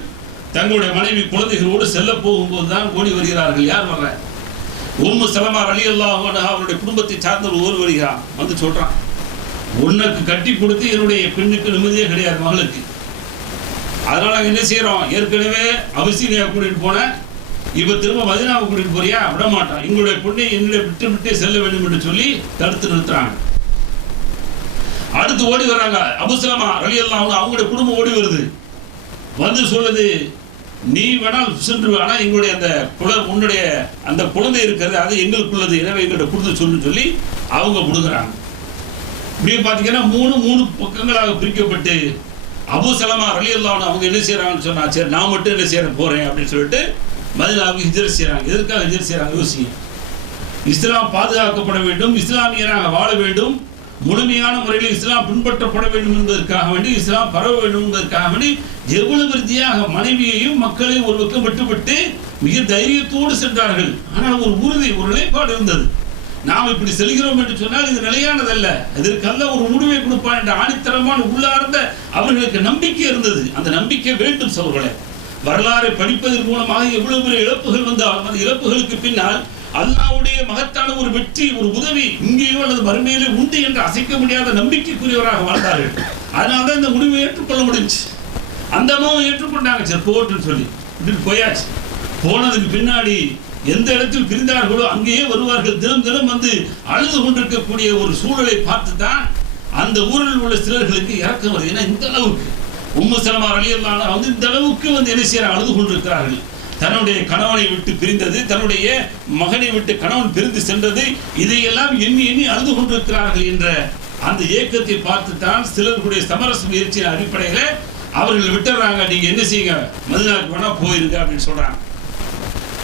தங்களுடைய மனைவி குழந்தைகளோடு செல்ல போகும்போது தான் ஓடி வருகிறார்கள். யார் வர்ற, உம்மு சலமா ரலியல்லாஹு அன்ஹா அவருடைய குடும்பத்தை சார்ந்தவர் ஓடி வருகிறான். வந்து சொல்றான், உனக்கு கட்டி கொடுத்து என்னுடைய பெண்ணுக்கு நிம்மதியே கிடையாது மகளுக்கு, அதனால நாங்கள் என்ன செய்யறோம், ஏற்கனவே அபிசீனியா கூட்டிட்டு போன, இப்ப திரும்ப மதீனாவை கூட்டிட்டு போறியா, விட மாட்டான், எங்களுடைய பொண்ணை என்னுடைய விட்டு விட்டே செல்ல வேண்டும் என்று சொல்லி தடுத்து நிறுத்துறாங்க. அடுத்து ஓடி வர்றாங்க அபு சலமா ரலியல்லாஹு அன்ஹு, அவங்களுடைய குடும்பம் ஓடி வருது. வந்து சொல்லுது, நீ வேணால் சென்று, ஆனா எங்களுடைய அந்த உன்னுடைய அந்த குழந்தை இருக்கிறது அது எங்களுக்குள்ளது, எனவே எங்கள்கிட்ட கொடுத்து சொல்லுன்னு சொல்லி அவங்க கொடுக்குறாங்க. இப்படியே பார்த்தீங்கன்னா மூணு பக்கங்களாக பிரிக்கப்பட்டு அபு சலமா ரலியல்லாஹு அன்ஹு அவங்க என்ன செய்யறாங்கன்னு சொன்னா, சரி நான் மட்டும் என்ன செய்ய போறேன் அப்படின்னு சொல்லிட்டு மதீனாவுக்கு ஹிஜ்ரத் செய்யறாங்க. எதற்காக ஹிஜ்ரத் செய்யறாங்க யோசிங்க. இஸ்லாம் பாதுகாக்கப்பட வேண்டும், இஸ்லாமியராக வாழ வேண்டும், முழுமையான முறையில் இஸ்லாம் பின்பற்றப்பட வேண்டும் என்பதற்காக வேண்டி, இஸ்லாம் பரவ வேண்டும் என்பதற்காக வேண்டி எவ்வளவு விருத்தியாக மனைவியையும் மக்களையும் ஒரு பக்கம் விட்டுவிட்டு மிக தைரியத்தோடு சென்றார்கள். ஆனால் ஒரு உறுதி, ஒரு நிலைப்பாடு இருந்தது. நாம் இப்படி செல்கிறோம் என்று சொன்னால் இது நிலையானதல்ல, இதற்கல்ல ஒரு முடிவை கொடுப்பான் என்ற ஆணித்தரமான உள்ளார்ந்த அவர்களுக்கு நம்பிக்கை இருந்தது. அந்த நம்பிக்கை வேண்டும் சகோதரர்களே. வரலாறை படிப்பதன் மூலமாக எவ்வளவு பெரிய இழப்புகள் வந்தாலும் அந்த இழப்புகளுக்கு பின்னால் அல்லாஹ்வுடைய மகத்தான ஒரு வெற்றி, ஒரு உதவி இங்கேயோ அல்லது மறுமையிலே உண்டு என்று அசைக்க முடியாத நம்பிக்கைக்குரியவராக வாழ்ந்தார்கள். அதனால்தான் இந்த முடிவை ஏற்றுக்கொள்ள முடிஞ்சு. அந்த அம்மாவும் ஏற்றுக்கொண்டாங்க, சரி போட்டுன்னு சொல்லி இப்படி போயாச்சு. போனதுக்கு பின்னாடி எந்த இடத்தில் பிரிந்தார்களோ அங்கேயே வருவார்கள். தினம் தினம் வந்து அழுது கொண்டிருக்கக்கூடிய ஒரு சூழலை பார்த்து தான் அந்த ஊரில் உள்ள சிலர்களுக்கு இறக்கம் வருது. ஏன்னா இந்த அளவுக்கு உம்மு சலமா ரலியல்லாஹு அன்ஹா வந்து இந்த அளவுக்கு வந்து என்ன செய்ய அழுது கொண்டிருக்கிறார்கள். தன்னுடைய கணவனை விட்டு பிரிந்தது, தன்னுடைய மகனை விட்டு கணவன் பிரிந்து சென்றது, இதையெல்லாம் எண்ணி எண்ணி அழுது கொண்டிருக்கிறார்கள் என்ற அந்த ஏக்கத்தை பார்த்து தான் சிலருடைய சமரச முயற்சியின் அடிப்படையில் அவர்கள் விட்டுறாங்க, நீங்க என்ன செய்யுங்க மதீனாவுக்கு வேணா போயிருங்க அப்படின்னு சொல்றாங்க.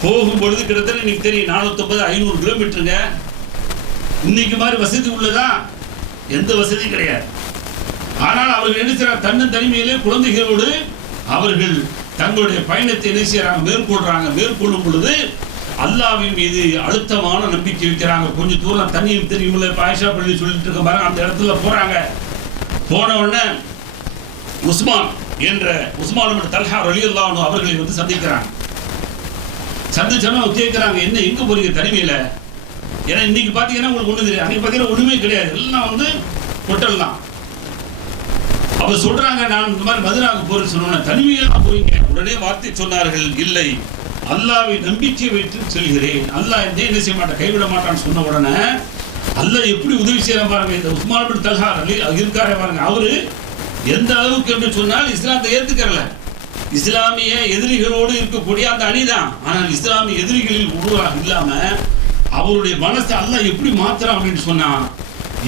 போகும்பொழுது கிட்டத்தட்ட இன்னைக்கு தெரியும் 450-500 கிலோமீட்டருங்க. இன்னைக்கு மாதிரி வசதி உள்ளதா? எந்த வசதியும் கிடையாது. ஆனால் அவர்கள் என்ன செய்யறாங்க, தனிமையிலே குழந்தைகளோடு அவர்கள் தங்களுடைய பயணத்தை என்ன செய்யறாங்க, மேற்கொள்ளும் பொழுது அல்லாஹ்வின் மீது அழுத்தமான நம்பிக்கை வைக்கிறாங்க. கொஞ்சம் தூரம் தண்ணியும் தெரியுமில்ல, ஆயிஷா பள்ளி சொல்லிட்டு இருக்க பாருங்க, அந்த இடத்துல போறாங்க. போன உடனே உஸ்மான் தல்ஹா ரலியல்லாஹு அன்ஹு அவர்களை வந்து சந்திக்கிறாங்க. சந்திச்சோன்னா கேட்கிறாங்க, என்ன எங்க போறீங்க தனிமையில? ஏன்னா இன்னைக்கு பாத்தீங்கன்னா உங்களுக்கு ஒண்ணு தெரியாது, அன்னைக்கு பாத்தீங்கன்னா ஒண்ணுமே கிடையாது, எல்லாம் வந்து ஹோட்டல் தான். அப்ப சொல்றாங்க, நான் இந்த மாதிரி மதீனாவுக்கு போறேன்னு சொன்னேன், தனிமையில போறீங்க? உடனே வார்த்தை சொன்னார்கள், இல்லை, அல்லாஹ்வை நம்பிக்கை வைத்து சொல்கிறேன், அல்லாஹ் என்ன செய்ய மாட்டான், கைவிட மாட்டான்னு சொன்ன உடனே அல்லாஹ் எப்படி உதவி செய்யற பாருங்க. இந்த உஸ்மான் பின் தல்ஹா இருக்காரே பாருங்க, அவரு எந்த அளவுக்கு என்று சொன்னால் இஸ்லாத்தை ஏத்துக்கறல, இஸ்லாமிய எதிரிகளோடு இருக்கக்கூடிய அந்த அணிதான். ஆனால் இஸ்லாமிய எதிரிகளில் ஒருவராக இல்லாம அவருடைய மனசை அல்லாஹ் எப்படி மாத்துறான் அப்படின்னு சொன்னா,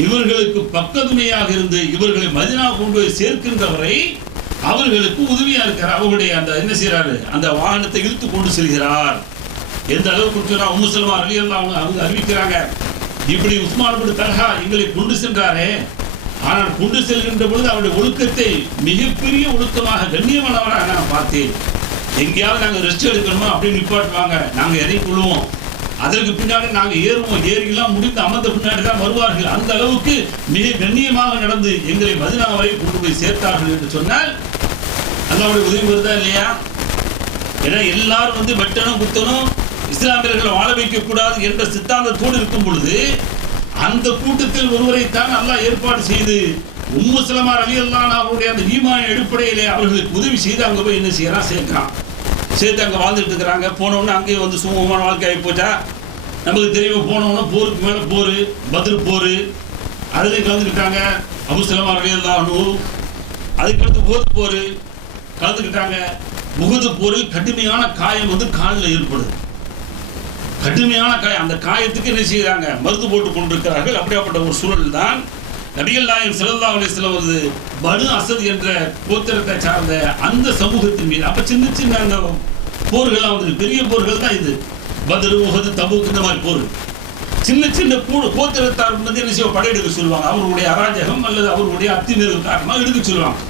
இவர்களுக்கு பக்கத்துணையாக இருந்து இவர்களை மதீனா கொண்டு போய் சேர்க்கின்றவரை அவர்களுக்கு உதவியா இருக்கிறார். அவருடைய அந்த என்ன செய்யறாரு, அந்த வாகனத்தை இழுத்து கொண்டு செல்கிறார். எந்த அளவுக்கு சொன்னா உம்மு சல்மா ரலியல்லாஹு அன்ஹா அவங்க அறிவிக்கிறாங்க, இப்படி உஸ்மான் பின் தல்ஹா எங்களை கொண்டு சென்றாரே, ஆனால் கொண்டு செல்கின்ற பொழுது அவருடைய ஒழுக்கத்தை மிகப்பெரிய ஒழுக்கமாக கண்ணியமானவராக நான் பார்த்தேன். எங்கேயாவது நாங்கள் ரெஸ்ட் எடுக்கணுமா அப்படின்னு நிப்பாட்டுவாங்க, நாங்கள் இறங்கி கொள்வோம், அதற்கு பின்னாடி நாங்கள் ஏறுவோம், ஏறியெல்லாம் முடிந்து அமர்ந்த பின்னாடி தான் வருவார்கள். அந்த அளவுக்கு மிக கண்ணியமாக நடந்து எங்களை மதீனா வரை கொண்டு போய் சேர்த்தார்கள் என்று சொன்னால் அல்லாஹ்வுடைய உதவி வருதா இல்லையா? ஏன்னா எல்லாரும் வந்து வெட்டணும் குத்தணும், இஸ்லாமியர்களை வாழ வைக்கக்கூடாது என்ற சித்தாந்தத்தோடு இருக்கும் பொழுது அந்த கூட்டத்தில் ஒருவரைத்தான் அல்லாஹ் ஏற்பாடு செய்து உம்மு சலமா ரலியல்லாஹு அன்ஹா அவருடைய அந்த ஈமான் அடிப்படையிலே அவர்களுக்கு உதவி செய்து அங்கே போய் என்ன செய்யறான், சேர்க்கிறான். சேர்த்து அங்கே வாழ்ந்துட்டு இருக்கிறாங்க. போனவுடனே அங்கேயே வந்து சுமூகமான வாழ்க்கை ஆகி போச்சா? நமக்கு தெரியும், போனவுடனே போருக்கு மேலே போர், பத்ர் போர், அதில் கலந்துக்கிட்டாங்க அபூ சலமா ரலியல்லாஹு அன்ஹு. அதுக்கடுத்து உஹது போர் கலந்துக்கிட்டாங்க. உஹது போரில் கடுமையான காயம் வந்து காலில் ஏற்படுது, கடுமையான காயம். அந்த காயத்துக்கு என்ன செய்யறாங்க, மருந்து போட்டு கொண்டிருக்கிறார்கள். அப்படியாப்பட்ட ஒரு சூழல் தான் நபிகள் நாயகம் ஸல்லல்லாஹு அலைஹி வஸல்லம் வந்து பனு அஸத் என்ற கோத்திரத்தை சார்ந்த அந்த சமூகத்தின் மீது, அப்ப சின்ன சின்ன அந்த போர்கள்லாம் வந்து பெரிய போர்கள் தான் இது, பத்ர், உஹது, தபூக், இந்த மாதிரி போர். சின்ன சின்ன கோத்திரத்தார் வந்து என்ன செய்ய, படையெடுக்க சொல்லுவாங்க. அவர்களுடைய அராஜகம் அல்லது அவர்களுடைய அத்துமீறல் காரணமாக எடுக்க சொல்லுவாங்க.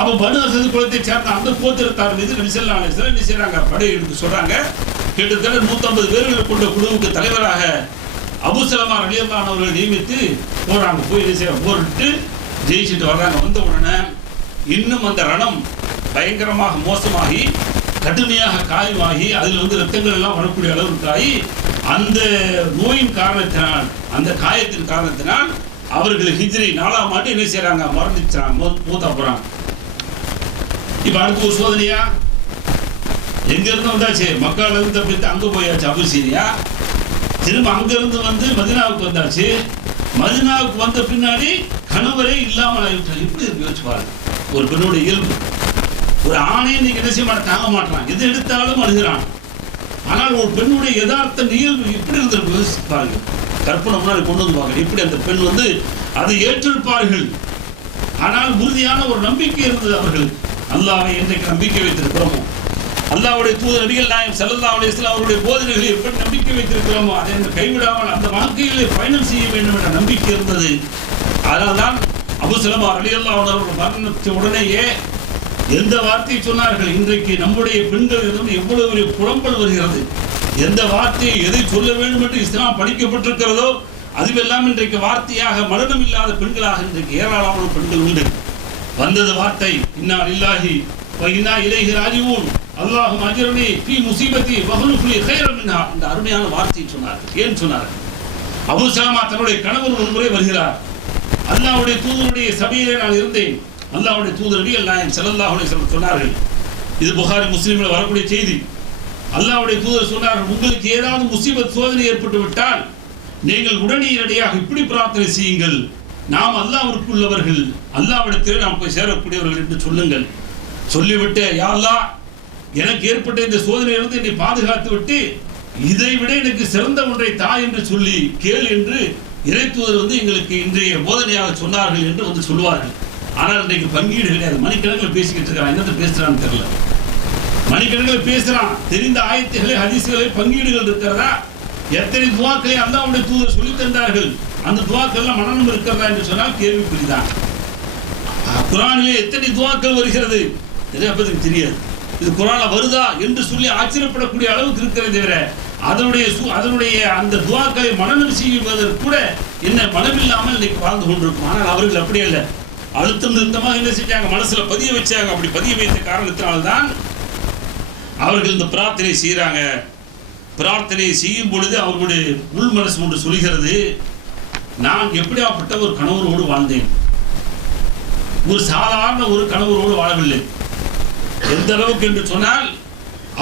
அப்ப பனு அஸத் குலத்தை சேர்ந்த அந்த கோத்திரத்தார் மீது நபி ஸல்லல்லாஹு அலைஹி வஸல்லம் என்ன செய்யறாங்க, படையெடுக்க சொல்றாங்க. கிட்டத்தட்ட 150 பேர்கள் கொண்ட குழுவுக்கு தலைவராக அபூ சலமா ரலியல்லாஹு அன்ஹு அவர்களை நியமித்து போறாங்க. போய் போரிட்டு ஜெயிச்சுட்டு வர்றாங்க. வந்த உடனே இன்னும் அந்த ரணம் பயங்கரமாக மோசமாகி கடுமையாக காயமாகி அதில் வந்து ரத்தங்கள் எல்லாம் வரக்கூடிய அளவுக்காகி அந்த நோயின் காரணத்தினால், அந்த காயத்தின் காரணத்தினால் அவர்கள் ஹிஜ்ரி 4ஆம் ஆண்டு என்ன செய்யறாங்க, மறந்துச்சாங்க, மூத்தா போறாங்க. இப்ப அடுத்த ஒரு சோதனையா, எங்க இருந்து வந்தாச்சு, மக்கால இருந்து தப்பித்து அங்க போயாச்சு அபூசீரியா. திரும்ப அங்க இருந்து வந்து மதீனாவுக்கு வந்தாச்சு. மதீனாவுக்கு வந்த பின்னாடி கணவரே இல்லாமல் ஆகிவிட்டார். எப்படி இருக்கு யோசிச்சு பாருங்க. ஒரு பெண்ணுடைய இயல்பு, ஒரு ஆணை இன்னைக்கு என்ன செய்ய மாட்டான், தாங்க மாட்டான், எது எடுத்தாலும் அழுகிறான். ஆனால் ஒரு பெண்ணுடைய யதார்த்த இயல்பு எப்படி இருந்திருக்கு யோசிச்சு பாருங்க. கற்பனை முன்னாடி கொண்டு வந்து பாருங்க, எப்படி அந்த பெண் வந்து அதை ஏற்றிருப்பார்கள். ஆனால் உறுதியான ஒரு நம்பிக்கை இருந்தது அவர்களுக்கு. அல்லாஹ்வை என்றைக்கு நம்பிக்கை வைத்திருக்கிறோமோ, அல்லாஹ்வுடைய தூதர் நபிகள் நாயகம் ஸல்லல்லாஹு அலைஹி வஸல்லம் அவருடைய போதனைகளை எப்படி நம்பிக்கை வைத்திருக்கிறோமோ அதை கைவிடாமல் அந்த வாழ்க்கையிலே பயணம் செய்ய வேண்டும் என்ற நம்பிக்கை இருந்தது. அதனால்தான் அபூ சலமா ரலியல்லாஹு அன்ஹு அவர்கள் மரணத்தின் உடனேயே எந்த வார்த்தையை சொன்னார்கள், இன்றைக்கு நம்முடைய பெண்களிடம் எவ்வளவு ஒரு புலம்பல் வருகிறது, எந்த வார்த்தையை எதை சொல்ல வேண்டும் என்று இஸ்லாம் படிக்கப்பட்டிருக்கிறதோ அதுவெல்லாம் இன்றைக்கு வார்த்தையாக மரணம் இல்லாத பெண்களாக இன்றைக்கு ஏராளமான பெண்கள் உண்டு. வந்தது வார்த்தை, இன்னா லில்லாஹி வ இன்னா இலைஹி ராஜிஊன், அல்லாஹும்ம அஜிர்னி ஃபீ முஸீபத்தி வஹ்லுஃப் லி கைரன் மின்ஹா. இந்த அருமையான வார்த்தையை சொன்னார்கள். ஏன் சொன்னார்கள்? அபூ சலமா தன்னுடைய கணவர் ஒரு முறை வருகிறார். அல்லாஹ்வுடைய தூதருடைய சபையிலே நான் இருந்தேன். அல்லாஹ்வுடைய தூதர் நபிகள் நாயகம் ஸல்லல்லாஹு அலைஹி வஸல்லம் சொன்னார்கள், இது புகாரி முஸ்லிமில் வரக்கூடிய செய்தி. அல்லாஹ்வுடைய தூதர் சொன்னார்கள், உங்களுக்கு ஏதாவது முசீபத் சோதனை ஏற்பட்டு விட்டால் நீங்கள் உடனடியாக இப்படி பிரார்த்தனை செய்யுங்கள், நாம் அல்லாஹ்விற்கு உள்ளவர்கள், அல்லாஹ்விடத்தில் நாம் போய் சேரக்கூடியவர்கள் என்று சொல்லுங்கள். சொல்லிவிட்டு, யா அல்லாஹ், எனக்கு ஏற்பட்ட இந்த சோதனையிலிருந்து என்னை பாதுகாத்து விட்டு இதை விட எனக்கு சிறந்த ஒன்றை தா என்று சொல்லி கேள் என்று இறை தூதர் வந்து எங்களுக்கு இன்றைய போதனையாக சொன்னார்கள் என்று வந்து சொல்லுவார்கள். ஆனால் இன்றைக்கு பங்கீடு கிடையாது. மணிக்கணக்கில் பேசிக்கிட்டு இருக்கிறான், என்னத்தை பேசுறான்னு தெரியல. மணிக்கணக்கில் பேசுறான், தெரிந்த ஆயத்துகளை ஹதீஸ்களை பங்கீடுகள் இருக்கிறதா, எத்தனை துவாக்களை அல்லாஹ்வுடைய தூதர் சொல்லி தந்தார்கள், அந்த துவாக்கள்லாம் மனநம் இருக்கிறதா என்று சொன்னால் கேள்விக்குறிதான். குர்ஆனிலே எத்தனை துவாக்கள் வருகிறது நிறைய பேருக்கு தெரியாது. இது குர்ஆன்ல வருதா என்று சொல்லி ஆச்சரியப்படக்கூடிய அளவுக்கு இருக்கிறது தவிர அதனுடைய அந்த துவாக்களை மனநம் செய்வதற்கு கூட என்ன மனமில்லாமல் இன்னைக்கு வாழ்ந்து கொண்டிருக்கும். ஆனால் அவர்கள் அப்படியே இல்லை, அழுத்தம் நிறுத்தமாக என்ன செஞ்சாங்க, மனசுல பதிய வச்சாங்க. அப்படி பதிய வைத்த காரணத்தினால்தான் அவர்கள் இந்த பிரார்த்தனை செய்கிறாங்க. பிரார்த்தனை செய்யும் பொழுது அவர்களுடைய உள் மனசு ஒன்று சொல்கிறது, நான் எப்படியாப்பட்ட ஒரு கணவரோடு வாழ்ந்தேன், ஒரு சாதாரண ஒரு கணவரோடு வாழவில்லை. எந்த அளவுக்கு என்று சொன்னால்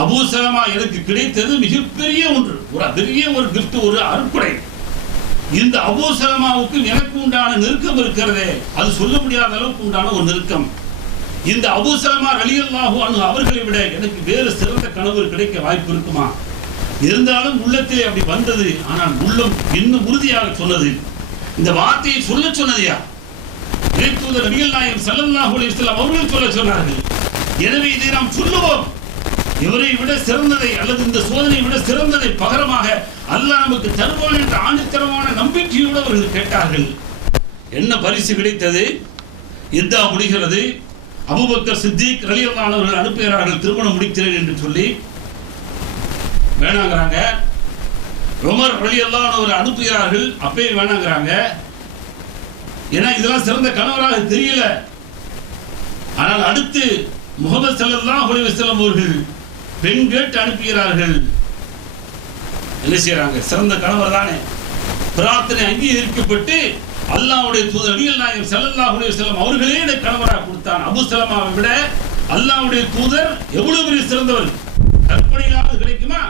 அபூ சலமா எனக்கு கிடைத்தது மிகப்பெரிய ஒன்று, பெரிய ஒரு கிஃப்ட், ஒரு அருட்கொடை. இந்த அபூ சலமாவுக்கு எனக்கு உண்டான நெருக்கம் இருக்கிறதே, அது சொல்ல முடியாத அளவுக்கு உண்டான ஒரு நெருக்கம். இந்த அபூ சலமா ரலியல்லாஹு அன்ஹு அவர்களை விட எனக்கு வேறு சிறந்த கணவர் கிடைக்க வாய்ப்பு இருக்குமா? இருந்தாலும் உள்ளத்திலே அப்படி வந்தது. ஆனால் உள்ளம் இன்னும் உறுதியாக சொன்னது, இந்த வார்த்தையை சொல்ல சொன்னது யார்? இறைத்தூதர் நபிகள் நாயகம் ஸல்லல்லாஹு அலைஹி வஸல்லம் அவர்கள் சொல்ல சொன்னார்கள். எனவே இதை நாம் சொல்லுவோம். இவரை விட சிறந்ததை அல்லது இந்த சோதனை விட சிறந்ததை பகரமாக அல்லாஹ் நமக்கு தருவான் என்ற ஆணித்தரமான நம்பிக்கையோடு அவர்கள் கேட்டார்கள். என்ன பரிசு கிடைத்தது? இத்தா முடிகிறது. அபூபக்கர் சித்திக் ரலியல்லாஹு அன்ஹு அவர்கள் அனுப்புகிறார்கள், திருமணம் முடிக்கிறேன் என்று சொல்லி. வேணாங்கிறாங்க. உமர் ரலியல்லாஹு அன்ஹு அவர்கள் அனுப்புகிறார்கள், அப்பயே வேணாங்கிறாங்க. ஏன்னா இதெல்லாம் சிறந்த கணவராக தெரியல. ஆனால் அடுத்து முஹம்மது ஸல்லல்லாஹு அலைஹி வஸல்லம் அவர்கள் பெண் கேட்டு அனுப்புகிறார்கள். என்ன செய்யறாங்க? சிறந்த கணவர் தானே. பிரார்த்தனை அங்கீகரிக்கப்பட்டு அல்லாஹ்வுடைய தூதர் நபிகள் நாயகம் ஸல்லல்லாஹு அலைஹி வஸல்லம் அவர்களே எனக்கு கணவராக கொடுத்தான். அபூ சலமாவை விட அல்லாஹ்வுடைய தூதர் எவ்வளவு பெரிய சிறந்தவர். கற்பனையிலாவது கிடைக்குமா?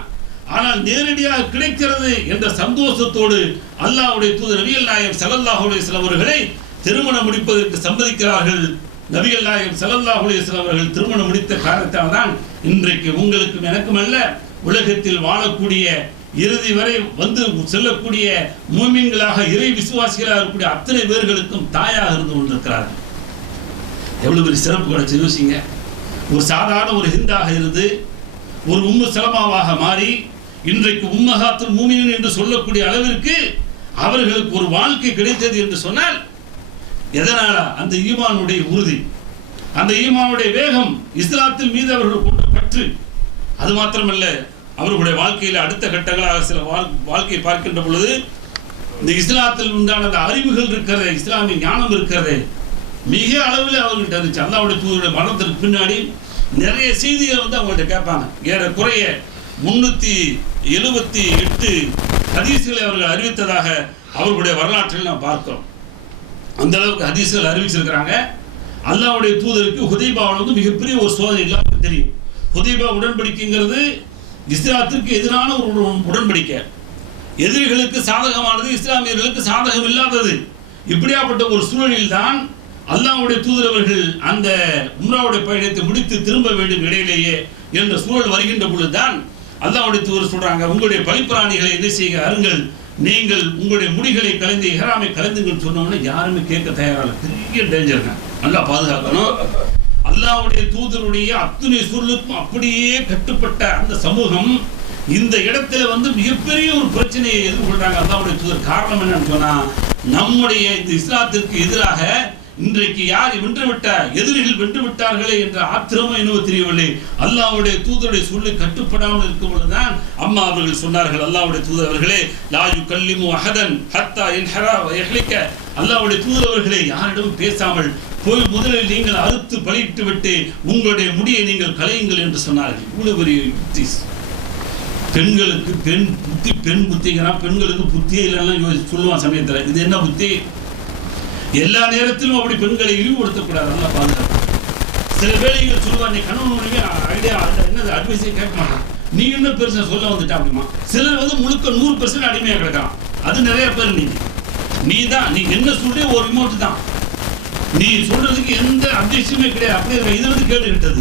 ஆனால் நேரடியாக கிடைக்கிறது என்ற சந்தோஷத்தோடு அல்லாஹ்வுடைய தூதர் நபிகள் நாயகம் ஸல்லல்லாஹு அலைஹி வஸல்லம் அவர்களை திருமணம் முடிப்பதற்கு சம்மதிக்கிறார்கள். நபிகள் நாயகம் ஸல்லல்லாஹு அலைஹி வஸல்லம் அவர்கள் திருமணம் முடித்த காரணத்தால் தான் இன்றைக்கு உங்களுக்கும் எனக்கும் அல்ல, உலகத்தில் வாழக்கூடிய இறுதி வரை வந்து செல்லக்கூடிய மூமின்களாக இறை விசுவாசிகளாக இருக்கக்கூடிய அத்தனை பேர்களுக்கும் தாயாக இருந்து கொண்டிருக்கிறார்கள். எவ்வளவு பெரிய சிறப்பு கிடைச்சு யோசிங்க. ஒரு சாதாரண ஒரு ஹிந்தாக இருந்து ஒரு உம்மு சலமாவாக மாறி இன்றைக்கு உம்மஹாத்துல் மூமினீன் என்று சொல்லக்கூடிய அளவிற்கு அவர்களுக்கு ஒரு வாழ்க்கை கிடைத்தது என்று சொன்னால் எதனால? அந்த ஈமானுடைய உறுதி, அந்த ஈமானுடைய வேகம், இஸ்லாத்தின் மீது அவர்கள் கொண்ட பற்று. அது மாத்திரமல்ல, அவர்களுடைய வாழ்க்கையில் அடுத்த கட்டங்களாக சில வாழ்க்கையை பார்க்கின்ற பொழுது இந்த இஸ்லாத்தில் உண்டான அந்த அறிவுகள் இருக்கிறது, இஸ்லாமிய ஞானம் இருக்கிறது, மிக அளவில் அவர்கிட்ட இருந்துச்சு. அல்லாஹ்வுடைய தூதருடைய மரணத்திற்கு பின்னாடி நிறைய செய்திகள் வந்து அவங்கள்ட்ட கேட்பாங்க. ஏறக்குறைய 378 ஹதீஸ்களை அவர்கள் அறிவித்ததாக அவர்களுடைய வரலாற்றில் நாம் பார்க்கிறோம். அந்த அளவுக்கு ஹதீஸ்கள் அறிவிச்சிருக்கிறாங்க. அல்லாஹ்வுடைய தூதருக்கு ஹுதைபாவில் வந்து மிகப்பெரிய ஒரு சோதனை எல்லாருக்கும் தெரியும். ஹுதைபா உடன்படிக்கைங்கிறது இஸ்லாத்திற்கு எதிரான ஒரு உடன்படிக்கை, எதிரிகளுக்கு சாதகமானது, இஸ்லாமியர்களுக்கு சாதகம் இல்லாதது. இப்படியாப்பட்ட ஒரு சூழலில் தான் அல்லாஹ்வுடைய தூதர் அவர்கள் அந்த உம்ராவுடைய பயணத்தை முடித்து திரும்ப வேண்டும் இடையிலேயே என்ற சூழல் வருகின்ற பொழுதுதான் அல்லாஹ்வுடைய தூதர் சொல்றாங்க, உங்களுடைய பலிப்பிராணிகளை என்ன செய்ய அருங்கள், நீங்கள் உங்களுடைய முடிகளை கலைந்து இஹ்ராமை கலைந்துங்கன்னு சொன்னோம்னா யாருமே கேட்க தயாராக, பெரிய டேஞ்சருங்க, நல்லா பாதுகாக்கணும். அல்லாஹ்வுடைய தூதருடைய அத்துணை சொல்லுக்கும் அப்படியே கட்டுப்பட்ட அந்த சமூகம் இந்த இடத்துல வந்து மிகப்பெரிய ஒரு பிரச்சனையை எதிர்கொள்றாங்க அல்லாஹ்வுடைய தூதர். காரணம் என்னன்னு சொன்னா, நம்முடைய இந்த இஸ்லாத்திற்கு எதிராக இன்றைக்கு யார் வென்றுவிட்டார், எதிரிகள் வென்று விட்டார்களே என்ற ஆத்திரமும் என்னவோ தெரியவில்லை. அல்லாஹ்வுடைய தூதருடைய சொல்லி கட்டுப்படாமல் இருக்கும் பொழுதுதான் அம்மா அவர்கள் சொன்னார்கள், அல்லாஹ்வுடைய தூதர் அவர்களே, லா யுகல்லிமு அஹதன் ஹத்தா இன்ஹரா வ யஹ்லிக, அல்லாஹ்வுடைய தூதர் அவர்களே யாரிடமும் பேசாமல் போய் முதலில் நீங்கள் அறுத்து பலியிட்டு விட்டு உங்களுடைய முடியை நீங்கள் கலையுங்கள் என்று சொன்னார்கள். இவ்வளவு பெரிய யுக்தி. பெண்களுக்கு பெண் புத்திங்கிறான், பெண்களுக்கு புத்தியே இல்லைன்னா சொல்லுவான் சமயத்தில். இது என்ன புத்தி? எல்லா நேரத்திலும் அப்படி பெண்களை இழிவுபடுத்தக்கூடாது, நல்லா பாதுகாப்பு. சில வேலைகள் சொல்லுவான், நீ கணவனுடைய ஐடியா என்னது அட்வைஸே கேட்க மாட்டான், நீ என்ன பெருசா சொல்ல வந்துட்டா அப்படிமா. சிலர் வந்து முழுக்க 100% அடிமையாக கிடக்கான். அது நிறைய பேர். நீ தான் நீ என்ன சொல்லி ஒரு ரிமோட் தான், நீ சொல்றதுக்கு எந்த அப்ஜெக்ஷனுமே கிடையாது. அப்படியே இது வந்து கேட்டுக்கிட்டது.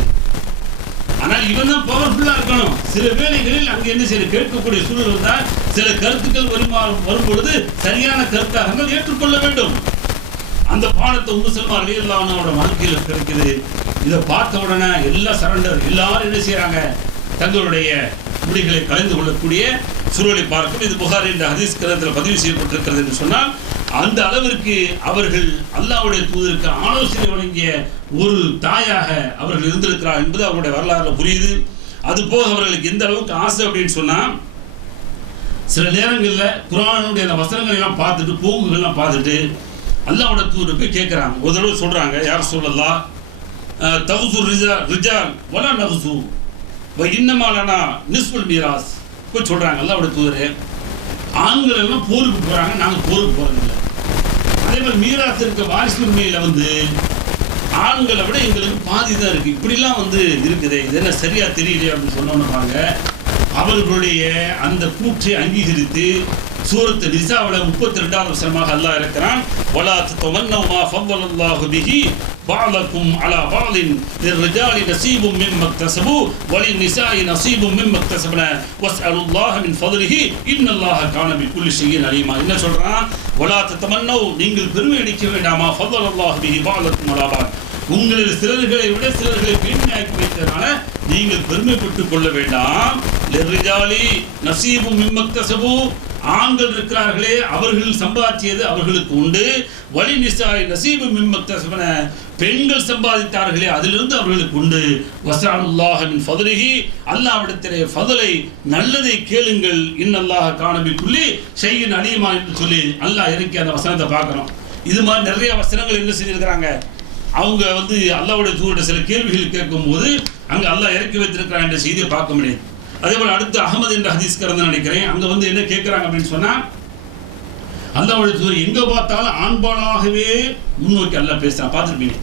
ஆனால் இவன் தான் பவர்ஃபுல்லா இருக்கணும். சில வேளைகளில் அங்கே என்ன செய்ய கேட்கக்கூடிய சூழல் தான் சில கருத்துக்கள் வரும் பொழுது சரியான கருத்தாக ஏற்றுக்கொள்ள வேண்டும். அந்த பாடத்தை உம்மு சல்மா ரலியல்லாஹு அன்ஹாவோட வாழ்க்கையில் கிடைக்குது. இதை பார்த்த உடனே எல்லாம் சரண்டர், எல்லாரும் என்ன செய்யறாங்க, தங்களுடைய முடிகளை கலந்து கொள்ளக்கூடிய சூழலை பார்க்கும். இது புகாரி என்ற ஹதீஸ் கிரந்தத்தில் பதிவு செய்யப்பட்டிருக்கிறது என்று சொன்னால், அந்த அளவிற்கு அவர்கள் அல்லாஹ்வுடைய தூதருக்கு ஆலோசனை வழங்கிய ஒரு தாயாக அவர்கள் இருந்திருக்கிறார் என்பது அவருடைய வரலாறுல புரியுது. அது போக அவர்களுக்கு எந்த அளவுக்கு ஆசை அப்படின்னு சொன்னா, சில நேரங்களில் குர்ஆனுடைய அந்த வசனங்களை எல்லாம் பார்த்துட்டு, போங்குகள்லாம் பார்த்துட்டு அல்லாஹ்வுடைய தூதருக்கு போய் கேட்குறாங்க. ஒரு தடவை சொல்றாங்க, யார் சொல்லலாம், தகுசு ரிஜால் வலா நகுசு இன்னமாலனா நிஸ்புல் மீராஸ் போய் சொல்றாங்க. அல்லாஹ்வுடைய தூதரே, ஆண்கள் எல்லாம் போருக்கு போறாங்க, நாங்கள் போருக்கு போறதில்லை. அதே மாதிரி மீராஸ் இருக்க வாரிசு உரிமையில வந்து ஆண்களை விட எங்களுக்கு பாதி தான் இருக்கு. இப்படிலாம் வந்து இருக்குது, இது என்ன சரியா தெரியலையே அப்படின்னு சொன்னோம்னாங்க. அவர்களுடைய அந்த கூற்றை அங்கீகரித்து சூரத்து நிசாவுல 32வது வசனமாக அல்லாஹ் இருக்கிறான், வலா தமன்னவு மா ஃபضلல்லாஹு பிஹி பஅலக்கும் அலா பஅலின் லிர்ரிஜாலி நஸீபும் மிம்மா இக்தஸபு வலின்னிசாஇ நஸீபும் மிம்மா இக்தஸபன வஸ்அலுல்லாஹ மின் ஃபضலிஹி இன்னல்லாஹ கான பிகுல்லி ஷைஇன் அலீமா. என்ன சொல்றான், வலா தமன்னவு, நீங்கள் பெருமை அடிக்க வேண்டாமா, ஃபضلல்லாஹு பிஹி பஅலக்கும் அலா பஅல், உங்களில் சிலர்களை விட சிலர்களை பெருமையாக்கி வைத்ததனால நீங்கள் பெருமைப்பட்டுக் கொள்ள வேண்டாம். லிர்ரிஜாலி நஸீபும் மிம்மா இக்தஸபு, ஆண்கள் இருக்கிறார்களே அவர்கள் சம்பாதிச்சது அவர்களுக்கு உண்டு. வலி நிசாய் நசீபு மிம்மா இக்தஸபன, பெண்கள் சம்பாதித்தார்களே அதிலிருந்து அவர்களுக்கு உண்டு. வஸஅலுல்லாஹ மின் ஃபضலிஹி, அல்லாஹ்விடத்திலே ஃபضலை நல்லதை கேளுங்கள். இன்னல்லாஹ கான பிகுல்லி ஷைஇன் அலீமா என்று சொல்லி அல்லாஹ் இறக்கி அந்த வசனத்தை பார்க்கிறோம். இது மாதிரி நிறைய வசனங்கள் என்ன செஞ்சிருக்கிறாங்க, அவங்க வந்து அல்லாஹ்வுடைய தூதருடைய சில கேள்விகள் கேட்கும்போது அங்க அல்லாஹ் இறக்கி வைத்திருக்கிறான் என்ற செய்தியை பார்க்க முடியாது. அதே போல அடுத்து அஹமது என்ற ஹதீஸ் கிரந்தம் நினைக்கிறேன், அங்க வந்து என்ன கேட்கிறாங்க அப்படின்னு சொன்னா, அல்லாஹ்வுடைய தூதர் எங்க பார்த்தாலும் ஆண்பாளாகவே முன்னோக்கி அல்லாஹ் பேசுறான். பார்த்துருப்பீங்க,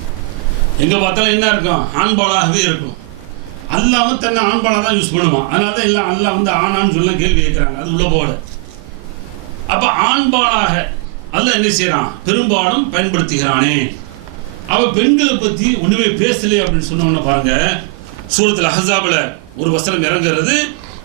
எங்க பார்த்தாலும் என்ன இருக்கும், ஆண்பாளாகவே இருக்கும். அல்லாஹ் தன்னை ஆண்பாளா தான் யூஸ் பண்ணுவான். அதனால தான் எல்லாம் அல்லாஹ் வந்து ஆணான்னு சொல்ல கேள்வி கேட்கிறாங்க. அது உள்ள போல. அப்ப ஆண்பாளாக அல்லாஹ் என்ன செய்யறான், பெரும்பாலும் பயன்படுத்துகிறானே. அவ பெண்களை பத்தி ஒண்ணுமே பேசலையே அப்படின்னு சொன்னோம்னா பாருங்க, சூரத்துல் அஹ்ஸாப்ல ஒரு வசனம் இறங்குறது,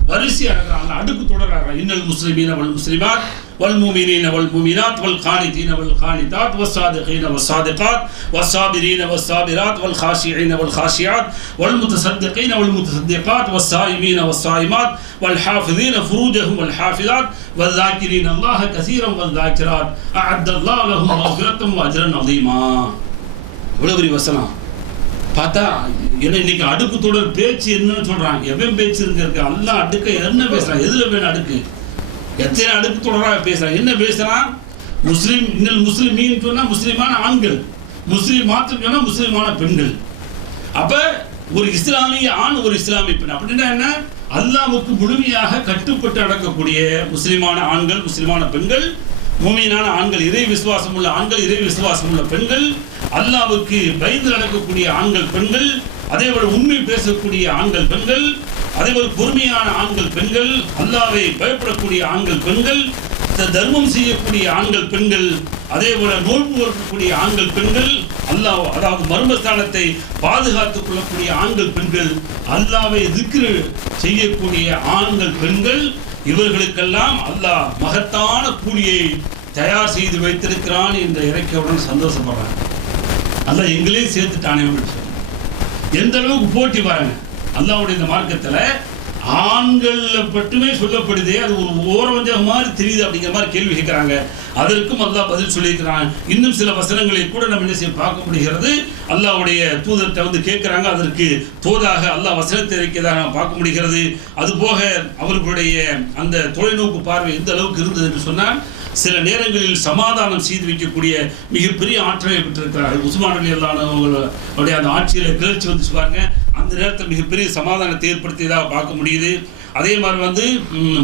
வரிசையா இருக்கிறாங்க, அடுக்கு தொடராங்க. இன்னல் முஸ்லிமீன வல் முஸ்லிமாத் வல் முஃமினீன வல் முஃமினாத் வல் கானிதீன வல் கானிதாத் வஸ்ஸாதிகீன வஸ்ஸாதிகாத் வஸ்ஸாபிரீன வஸ்ஸாபிராத் வல் காஷிஈன வல் காஷியாத் வல் முத்தஸத்திகீன வல் முத்தஸத்திகாத் வஸ்ஸாயிமீன வஸ்ஸாயிமாத் வல் ஹாஃபிதீன ஃபுரூஜஹும் வல் ஹாஃபிதாத் வஸ்ஸாகிரீன அல்லாஹ கஸீரன் வல் ஸாகிராத் அஅத்தல்லாஹு லஹும் மக்ஃபிரத்தன் வ அஜ்ரன் அஸீமா. இவ்வளவு பெரிய வசனம் பார்த்தா என்ன, இன்னைக்கு அடுக்கு தொடர் பேச்சு என்னன்னு சொல்றாங்க. எவன் பேச்சு இருக்கு, அல்லாஹ் அடுக்க என்ன பேசுறான், எதுல வேணும் அடுக்கு, எத்தனை அடுக்கு தொடராக பேசுறான், என்ன பேசுறான். முஸ்லீம், இன்னல் முஸ்லிமீன் சொன்னா முஸ்லிமான ஆண்கள், முஸ்லீம் மாத்திரம் சொன்னா முஸ்லிமான பெண்கள். அப்ப ஒரு இஸ்லாமிய ஆண் ஒரு இஸ்லாமிய பெண் அப்படின்னா என்ன, அல்லாஹ்வுக்கு முழுமையாக கட்டுப்பட்டு அடக்கக்கூடிய முஸ்லிமான ஆண்கள் முஸ்லிமான பெண்கள், மூமினான ஆண்கள், இறை விசுவாசம் உள்ள ஆண்கள், இறை விசுவாசம் உள்ள பெண்கள், அல்லாஹ்வுக்கு பயந்து நடக்கக்கூடிய ஆண்கள் பெண்கள், அதேபோல உண்மை பேசக்கூடிய ஆண்கள் பெண்கள், அதேபோல பொறுமையான ஆண்கள் பெண்கள், அல்லாஹ்வை பயப்படக்கூடிய ஆண்கள் பெண்கள், தர்மம் செய்யக்கூடிய ஆண்கள் பெண்கள், அதேபோல நோன்பு வைக்கக்கூடிய ஆண்கள் பெண்கள், அல்லாஹ் அதாவது மர்மஸ்தானத்தை பாதுகாத்துக் கொள்ளக்கூடிய ஆண்கள் பெண்கள், அல்லாஹ்வை திக்ர் செய்யக்கூடிய ஆண்கள் பெண்கள், இவர்களுக்கெல்லாம் அல்லாஹ் மகத்தான கூலியை தயார் செய்து வைத்திருக்கிறான் என்ற இறைக்கையுடன் சந்தோஷப்படுறாங்க. அல்லாஹ் எங்களையும் சேர்த்துட்டானே அப்படின்னு சொல்லி எந்த அளவுக்கு போட்டி பாருங்க. அல்லாஹ்வுடைய இந்த மார்க்கத்துல ஆண்கள் மட்டுமே சொல்லப்படுதே, அது ஒரு ஓரவஞ்சக மாதிரி தெரியுது அப்படிங்கிற மாதிரி கேள்வி கேட்கிறாங்க. அதற்கும் அல்லாஹ் பதில் சொல்லியிருக்கிறான். இன்னும் சில வசனங்களை கூட நம்ம என்ன செய்ய பார்க்க முடிகிறது, அல்லாஹ்வுடைய தூதர்கிட்ட வந்து கேட்கிறாங்க, அதற்கு தோதாக அல்லாஹ் வசனத்தை இறக்கியதாக நாம் பார்க்க முடிகிறது. அதுபோக அவர்களுடைய அந்த தொலைநோக்கு பார்வை எந்த அளவுக்கு இருந்தது என்று சொன்னால், சில நேரங்களில் சமாதானம் செய்து வைக்கக்கூடிய மிகப்பெரிய ஆற்றலை பெற்றிருக்கிறார்கள். உஸ்மான் ரலியல்லாஹு அன்ஹு அவங்களுடைய அந்த ஆட்சியில் கிளர்ச்சி வந்து பாருங்க, அந்த நேரத்தில் மிகப்பெரிய சமாதானத்தை ஏற்படுத்தியதாக பார்க்க முடியுது. அதே மாதிரி வந்து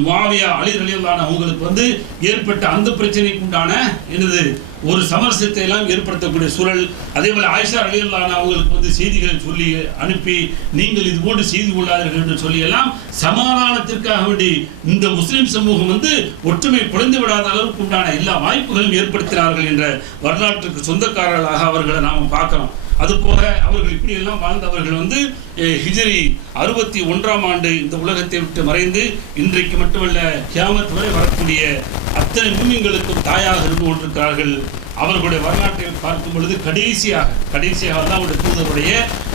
முஆவியா அலி ரலியல்லாஹு அன்ஹு அவங்களுக்கு வந்து ஏற்பட்ட அந்த பிரச்சனைக்கு உண்டான என்னது ஒரு சமரசத்தை எல்லாம் ஏற்படுத்தக்கூடிய சூழல். அதே போல ஆயிஷா ரலியல்லாஹு அன்ஹா அவங்களுக்கு வந்து செய்திகளை சொல்லி அனுப்பி, நீங்கள் இது போன்று செய்து கொள்ளாதீர்கள் என்று சொல்லி எல்லாம் சமாதானத்திற்காக வேண்டி இந்த முஸ்லிம் சமூகம் வந்து ஒற்றுமை குறைந்து விடாத அளவுக்கு உண்டான எல்லா வாய்ப்புகளும் ஏற்படுத்தினார்கள் என்ற வரலாற்றுக்கு சொந்தக்காரர்களாக அவர்களை நாம் பார்க்கிறோம். அதுபோக அவர்கள் இப்படி எல்லாம் வாழ்ந்தவர்கள் வந்து ஹிஜ்ரி 61ஆம் ஆண்டு இந்த உலகத்தை விட்டு மறைந்து இன்றைக்கு மட்டுமல்ல கியாமத் வரை வரக்கூடிய அத்தனை மூமின்களுக்கும் தாயாக இருந்து கொண்டிருக்கிறார்கள். அவர்களுடைய வரலாற்றை பார்க்கும் பொழுது கடைசியாக அல்லாஹ்வுடைய தூதருடைய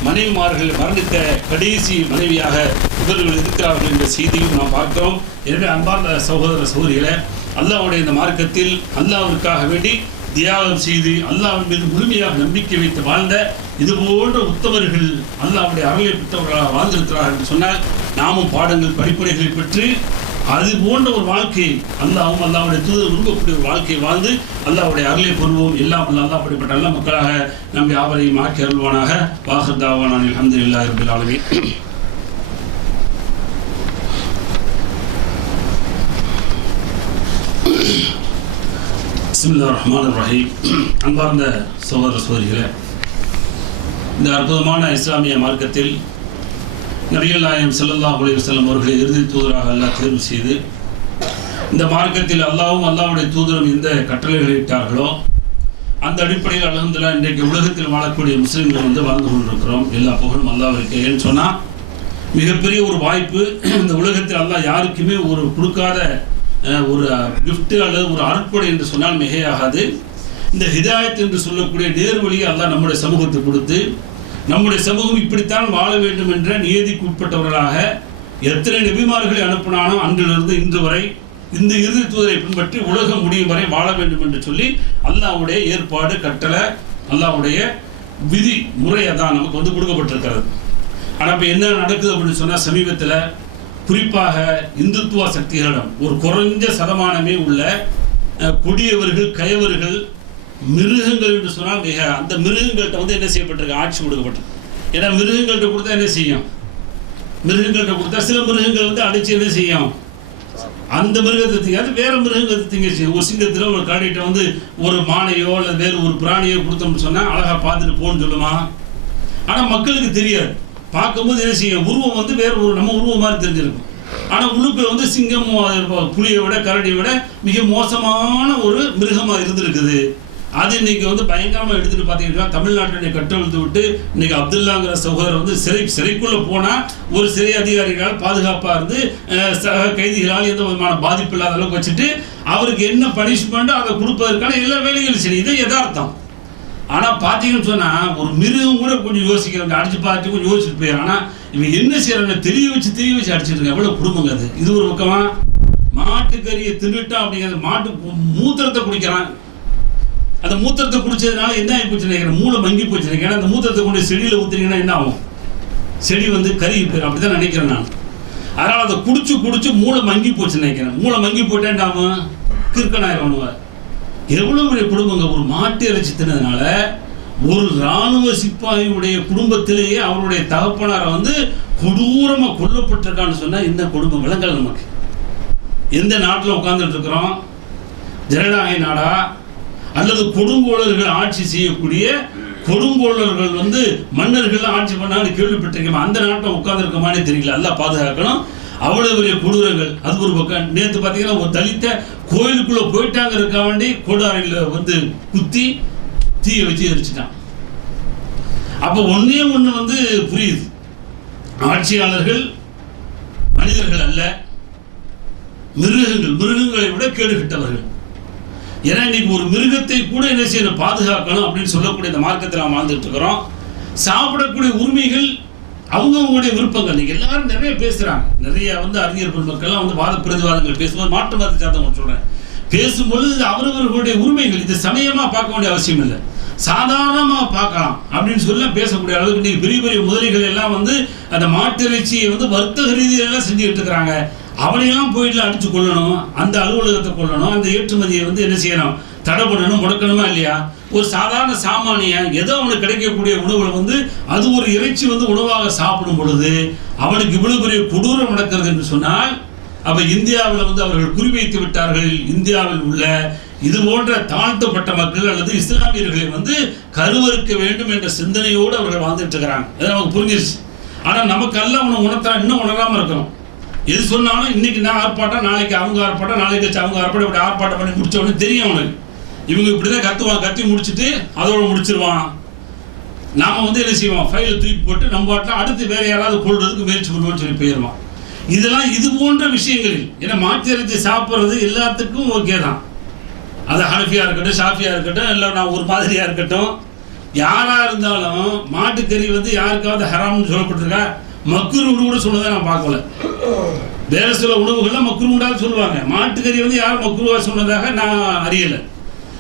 மனைவிமார்கள் மரணித்த கடைசி மனைவியாக இவர்கள் இருக்கிறார்கள் என்ற செய்தியும் நாம் பார்க்கிறோம். எனவே அன்பார்ந்த சகோதர சகோதரிகளை, அல்லாஹ்வுடைய இந்த மார்க்கத்தில் அல்லாஹ்விற்காக வேண்டி தியாகம் செய்து அல்லாஹ்வின் மீது முழுமையாக நம்பிக்கை வைத்து வாழ்ந்த இது போன்ற உத்தமர்கள் அல்லாஹ்வுடைய அருளை பெற்றவர்களாக வாழ்ந்திருக்கிறார்கள் என்று சொன்னால், நாமும் பாடங்கள் படிப்பனைகளை பெற்று அது போன்ற ஒரு வாழ்க்கை அல்லாஹ்வும் அல்லாஹ்வுடைய தூதர் விரும்பக்கூடிய ஒரு வாழ்க்கையை வாழ்ந்து அல்லாஹ்வுடைய அருளை பெறுவோம். எல்லாம் அல்லாஹ் அப்படிப்பட்ட நல்ல மக்களாக நம் யாவரையும் ஆக்கி அருள்வானாக. வாஹிர் தாவானா அல்ஹம்துலில்லாஹி ரப்பில் ஆலமீன். பிஸ்மில்லாஹிர் ரஹ்மானிர் ரஹீம். அன்பார்ந்த சகோதர சகோதரிகளே, இந்த அற்புதமான இஸ்லாமிய மார்க்கத்தில் நபிகள் நாயகம் ஸல்லல்லாஹு அலைஹி வஸல்லம் அவர்களை இறுதி தூதராக அல்லாஹ் தேர்வு செய்து இந்த மார்க்கத்தில் அல்லாஹ்வும் அல்லாஹ்வுடைய தூதரும் எந்த கட்டளைகளை இட்டார்களோ அந்த அடிப்படையில் அல்ஹம்துலில்லாஹ் இன்றைக்கு உலகத்தில் வாழக்கூடிய முஸ்லீம்கள் வாழ்ந்து கொண்டிருக்கிறோம். எல்லா புகழும் அல்லாஹ்விற்கு. ஏன்னு சொன்னால் மிகப்பெரிய ஒரு வாய்ப்பு. இந்த உலகத்தில் அல்லாஹ் யாருக்குமே ஒரு கொடுக்காத ஒரு கிஃப்ட் அல்லது ஒரு அருட்கொடை என்று சொன்னால் மிகையாகாது. இந்த ஹிதாயத் என்று சொல்லக்கூடிய நேர்வழியை அல்லாஹ் நம்முடைய சமூகத்தை கொடுத்து நம்முடைய சமூகம் இப்படித்தான் வாழ வேண்டும் என்ற நியதிக்கு உட்பட்டவர்களாக எத்தனை நபிமார்களை அனுப்பினானோ அன்றிலிருந்து இன்று வரை இந்த இறுதி தூதரை பின்பற்றி உலகம் முடியும் வரை வாழ வேண்டும் என்று சொல்லி அல்லாஹ்வுடைய ஏற்பாடு, கட்டளை, அல்லாஹ்வுடைய விதி முறையை தான் நமக்கு கொடுக்கப்பட்டிருக்கிறது. ஆனால் இப்போ என்ன நடக்குது அப்படின்னு சொன்னால், சமீபத்தில் குறிப்பாக இந்துத்துவ சக்திகளிடம் ஒரு குறைஞ்ச சதமானமே உள்ள கொடியவர்கள், கயவர்கள், மிருகங்கள் என்று சொன்னால் மிக அந்த மிருகங்கள்கிட்ட என்ன செய்யப்பட்டிருக்கு, ஆட்சி கொடுக்கப்பட்டிருக்கு. ஏன்னா மிருகங்கள்கிட்ட கொடுத்தா என்ன செய்யும், மிருகங்கள்கிட்ட கொடுத்தா சில மிருகங்கள் அடிச்சு என்ன செய்யும், அந்த மிருகத்தை திங்காது, வேற மிருகத்தை திங்க செய்யும். ஒரு சிங்கத்தில் ஒரு காடிகிட்ட ஒரு மானையோ அல்லது வேறு ஒரு பிராணியோ கொடுத்தோம்னு சொன்னால் அழகாக பார்த்துட்டு போன்னு சொல்லுமா. ஆனால் மக்களுக்கு தெரியாது. பார்க்கும்போது என்ன செய்யும், உருவம் வேற ஒரு நம்ம உருவம் மாதிரி தெரிஞ்சிருக்கும். ஆனால் உள்ளுக்குள்ள சிங்கம், புலியை விட கரடியை விட மிக மோசமான ஒரு மிருகமாக இருந்திருக்குது. அது இன்னைக்கு பயங்கரமாக எடுத்துகிட்டு பார்த்தீங்கன்னா தமிழ்நாட்டினை கட்டவிழ்த்து விட்டு இன்னைக்கு அப்துல்லாங்கிற சகோதரர் சிறைக்குள்ளே போனால் ஒரு சிறை அதிகாரிகளால் பாதுகாப்பாக இருந்து கைதிகளால் எந்த விதமான பாதிப்பு இல்லாத அளவுக்கு வச்சுட்டு அவருக்கு என்ன பனிஷ்மெண்ட்டோ அதை கொடுப்பதற்கான எல்லா வேலைகளும் சரி. இது யதார்த்தம். ஆனால் பார்த்தீங்கன்னு சொன்னால் ஒரு மிருகம் கூட கொஞ்சம் யோசிக்கிறாங்க, அடிச்சு பார்த்து கொஞ்சம் யோசிச்சுட்டு போயிடும். ஆனால் இவன் என்ன செய்யறாங்க, தெரிய வச்சு அடிச்சுட்டு இருக்காங்க. எவ்வளோ குடும்பங்க அது. இது ஒரு பக்கமாக மாட்டுக்கறியை தின்னுட்டா அப்படிங்கிறது, மாட்டு மூத்திரத்தை குடிக்கிறான். அந்த மூத்திரத்தை குடிச்சதுனால என்ன ஆகி போச்சு நினைக்கிறேன், மூளை மங்கி போச்சு நினைக்கிறேன். அந்த மூத்திரத்தை கொண்டு செடியில் ஊற்றுனீங்கன்னா என்ன ஆகும், செடி கருகி போயிடும். அப்படி தான் நினைக்கிறேன் நான். அதனால் அதை குடிச்சு மூளை மங்கி போச்சு நினைக்கிறேன். மூளை மங்கி போயிட்டா என்ன ஆகும், கிறுக்கனாயிரம். எவ்வளோ பெரிய குடும்பங்க. ஒரு மாட்டு இறைச்சி தின்னதுனால ஒரு இராணுவ சிப்பாயியுடைய குடும்பத்திலேயே அவருடைய தகப்பனாரை கொடூரமாக கொல்லப்பட்டிருக்கான்னு சொன்னால் இந்த குடும்பம் விளங்கல். நமக்கு எந்த நாட்டில் உட்கார்ந்துட்டு இருக்கிறோம், ஜனநாயக நாடா அல்லது கொடுங்கோளர்கள் ஆட்சி செய்யக்கூடிய கொடுங்கோளர்கள் மன்னர்கள் ஆட்சி பண்ணான்னு கேள்விப்பட்டிருக்கோம். அந்த நாட்டில் உட்கார்ந்துருக்கோமானே தெரியல. எல்லாம் பாதுகாக்கணும். அவ்வளவு பெரிய கொடூரங்கள். அது ஒரு பக்கம். நேற்று பார்த்தீங்கன்னா ஒரு தலித்த கோயிலுக்குள்ள போயிட்டாங்க இருக்க வேண்டி கோடாரியில் குத்தி தீயை வச்சு எரிச்சிட்டான். அப்போ ஒன்னே ஒன்று புரியுது, ஆட்சியாளர்கள் மனிதர்கள் அல்ல, மிருகங்களை விட கேடுகிட்டவர்கள். ஏன்னா இன்னைக்கு ஒரு மிருகத்தை கூட என்ன செய்யணும், பாதுகாக்கணும் அப்படின்னு சொல்லக்கூடிய இந்த மார்க்கத்தில் நாம் வாழ்ந்துட்டு இருக்கிறோம். சாப்பிடக்கூடிய உரிமைகள் அவங்களுடைய விருப்பங்கள். இன்னைக்கு எல்லாரும் நிறைய பேசுறாங்க. நிறைய அறிஞர் பெருமக்கள்லாம் வாத பிரதிவாதங்கள் பேசும்போது, மாற்று மதத்தை சார்ந்தவங்க சொல்றேன், பேசும்பொழுது அவரவர்களுடைய உரிமைகள் இது சமயமா பார்க்க வேண்டிய அவசியம் இல்லை, சாதாரணமாக பார்க்கலாம் அப்படின்னு சொல்ல பேசக்கூடிய அளவுக்கு இன்னைக்கு பெரிய பெரிய முதலிகள் எல்லாம் அந்த மாட்டு இறைச்சியை வர்த்தக ரீதியெல்லாம் செஞ்சுக்கிட்டு இருக்கிறாங்க. அவனையெல்லாம் போயிட்டு அடிச்சு கொள்ளணும், அந்த அலுவலகத்தை கொள்ளணும், அந்த ஏற்றுமதியை என்ன செய்யணும், தடை பண்ணணும், முடக்கணுமா இல்லையா? ஒரு சாதாரண சாமானியன் ஏதோ அவனுக்கு கிடைக்கக்கூடிய உணவுல அது ஒரு இறைச்சி உணவாக சாப்பிடும் பொழுது அவனுக்கு இவ்வளவு பெரிய கொடூரம் நடக்கிறது என்று சொன்னால், அப்ப இந்தியாவில் அவர்கள் குறிவைத்து விட்டார்கள். இந்தியாவில் உள்ள இது போன்ற தாழ்த்தப்பட்ட மக்கள் அல்லது இஸ்லாமியர்களை கருவறுக்க வேண்டும் என்ற சிந்தனையோடு அவர்கள் வாழ்ந்துட்டு இருக்கிறாங்க. அது நமக்கு புரிஞ்சிருச்சு. ஆனா நமக்கு அல்ல அவனை உணர்த்தா இன்னும் உணராம இருக்கிறோம். எது சொன்னாலும் இன்னைக்கு நான் ஆர்ப்பாட்டம், நாளைக்கு அவங்க ஆர்ப்பாட்டம், நாளைக்கு வச்சு அவங்க ஆர்ப்பாட்டம், இப்படி ஆர்ப்பாட்டம் பண்ணி முடிச்ச உடனே தெரியும் அவனுக்கு இவங்க இப்படிதான் கத்துவான், கத்தி முடிச்சுட்டு அதோட முடிச்சிருவான். நாம என்ன செய்வோம், ஃபைலை தூக்கி போட்டு நம்ம பாட்டில் அடுத்து வேற யாராவது கொள்றதுக்கு முயற்சி பண்ணுவோம்னு சொல்லி போயிடுவான். இதெல்லாம் இது போன்ற விஷயங்களில் ஏன்னா மாட்டு இறைச்சி சாப்பிட்றது எல்லாத்துக்கும் ஓகே தான். அது ஹனஃபியாக இருக்கட்டும், ஷாஃபியாக இருக்கட்டும், இல்லை நான் ஒரு மாதிரியாக இருக்கட்டும், யாராக இருந்தாலும் மாட்டுக்கறி வந்து யாருக்காவது ஹராம்னு சொல்லப்பட்டிருக்கா? மக்ரூஹ்னு கூட சொன்னதை நான் பார்க்கல. வேறு சில உணவுகள்லாம் மக்ரூஹ்னு சொல்லுவாங்க. மாட்டுக்கறி வந்து யாரும் மக்ரூஹாக சொன்னதாக நான் அறியலை.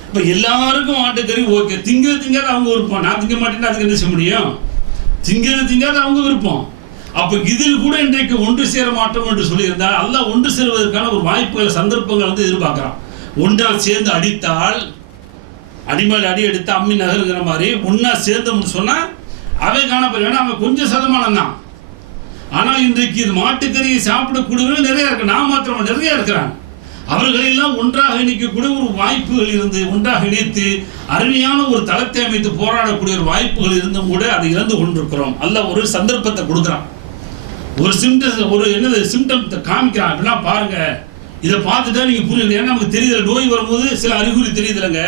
இப்போ எல்லாருக்கும் மாட்டுக்கறி ஓகே, திங்காத அவங்க விருப்பம். நான் திங்க மாட்டேன்னா அதுக்கு என்ன செய்ய முடியும்? திங்காத அவங்க விருப்பம். அப்போ இதில் கூட இன்றைக்கு ஒன்று சேர மாட்டோம் என்று சொல்லியிருந்தால் அல்லாஹ் ஒன்று சேருவதற்கான ஒரு வாய்ப்புகள், சந்தர்ப்பங்கள் வந்து எதிர்பார்க்குறான். ஒன்றால் சேர்ந்து அடித்தால், அடிமேல் அடி எடுத்து அம்மி நகருங்கிற மாதிரி ஒன்றா சேர்ந்தோம்னு சொன்னால் அவன் காணப்பட வேணா, அவன் கொஞ்சம் சதமானம் தான். ஆனால் இன்றைக்கு இது மாட்டுக்கறியை சாப்பிடக்கூடியவர்கள் நிறையா இருக்கு. நான் மாத்திரமா நிறையா இருக்கிறாங்க. அவர்களெல்லாம் ஒன்றாக இணைக்கக்கூடிய ஒரு வாய்ப்புகள் இருந்து, ஒன்றாக இணைத்து அருமையான ஒரு தளத்தை அமைத்து போராடக்கூடிய ஒரு வாய்ப்புகள் இருந்தும் கூட அதை இழந்து கொண்டிருக்கிறோம். அல்ல ஒரு சந்தர்ப்பத்தை கொடுக்குறான், ஒரு சிம்டம்ஸை காமிக்கிறான். அப்படின்னா பாருங்க, இதை பார்த்துட்டா நீங்க புரியல. ஏன்னா நமக்கு தெரியுது, நோய் வரும்போது சில அறிகுறி தெரியுதுலங்க,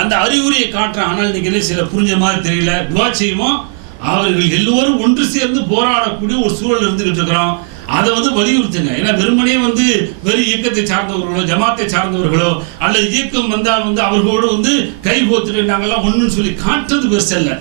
அந்த அறிகுறியை காட்டுறான். ஆனால் இன்னைக்கு என்ன சில புரிஞ்ச மாதிரி தெரியல. துவா செய்வோம், அவர்கள் எல்லோரும் ஒன்று சேர்ந்து போராடக்கூடிய ஒரு சூழல் இருந்துகிட்டு இருக்கிறோம். அதை வந்து வலியுறுத்துங்க. ஏன்னா வெறுமனே வந்து வெறும் இயக்கத்தை சார்ந்தவர்களோ, ஜமாத்தை சார்ந்தவர்களோ, அல்லது இயக்கம் வந்தால் வந்து அவர்களோடு வந்து கை கோத்துட்டு நாங்கள்லாம் ஒன்றுன்னு சொல்லி காட்டுறது பெருசல்ல.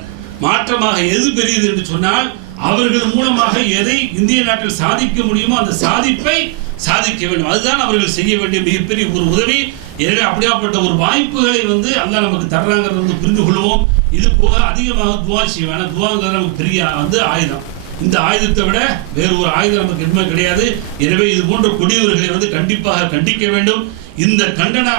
மாற்றமாக எது பெரியது என்று சொன்னால், அவர்கள் மூலமாக எதை இந்திய நாட்டில் சாதிக்க முடியுமோ அந்த சாதிப்பை சாதிக்க வேண்டும். அதுதான் அவர்கள் செய்ய வேண்டிய மிகப்பெரிய ஒரு உதவி. எனவே அப்படியாப்பட்ட ஒரு வாய்ப்புகளை வந்து அல்லாஹ் நமக்கு தர்றாங்கிறத வந்து புரிந்து கொள்வோம். இது போக அதிகமாக துவா செய்வேன். துவாங்கிறது நமக்கு பெரிய வந்து ஆயுதம். இந்த ஆயுதத்தை விட வேறு ஒரு ஆயுதம் நமக்கு எதுவுமே கிடையாது. எனவே இது போன்ற கொடியவர்களை வந்து கண்டிப்பாக கண்டிக்க வேண்டும். இந்த கண்டன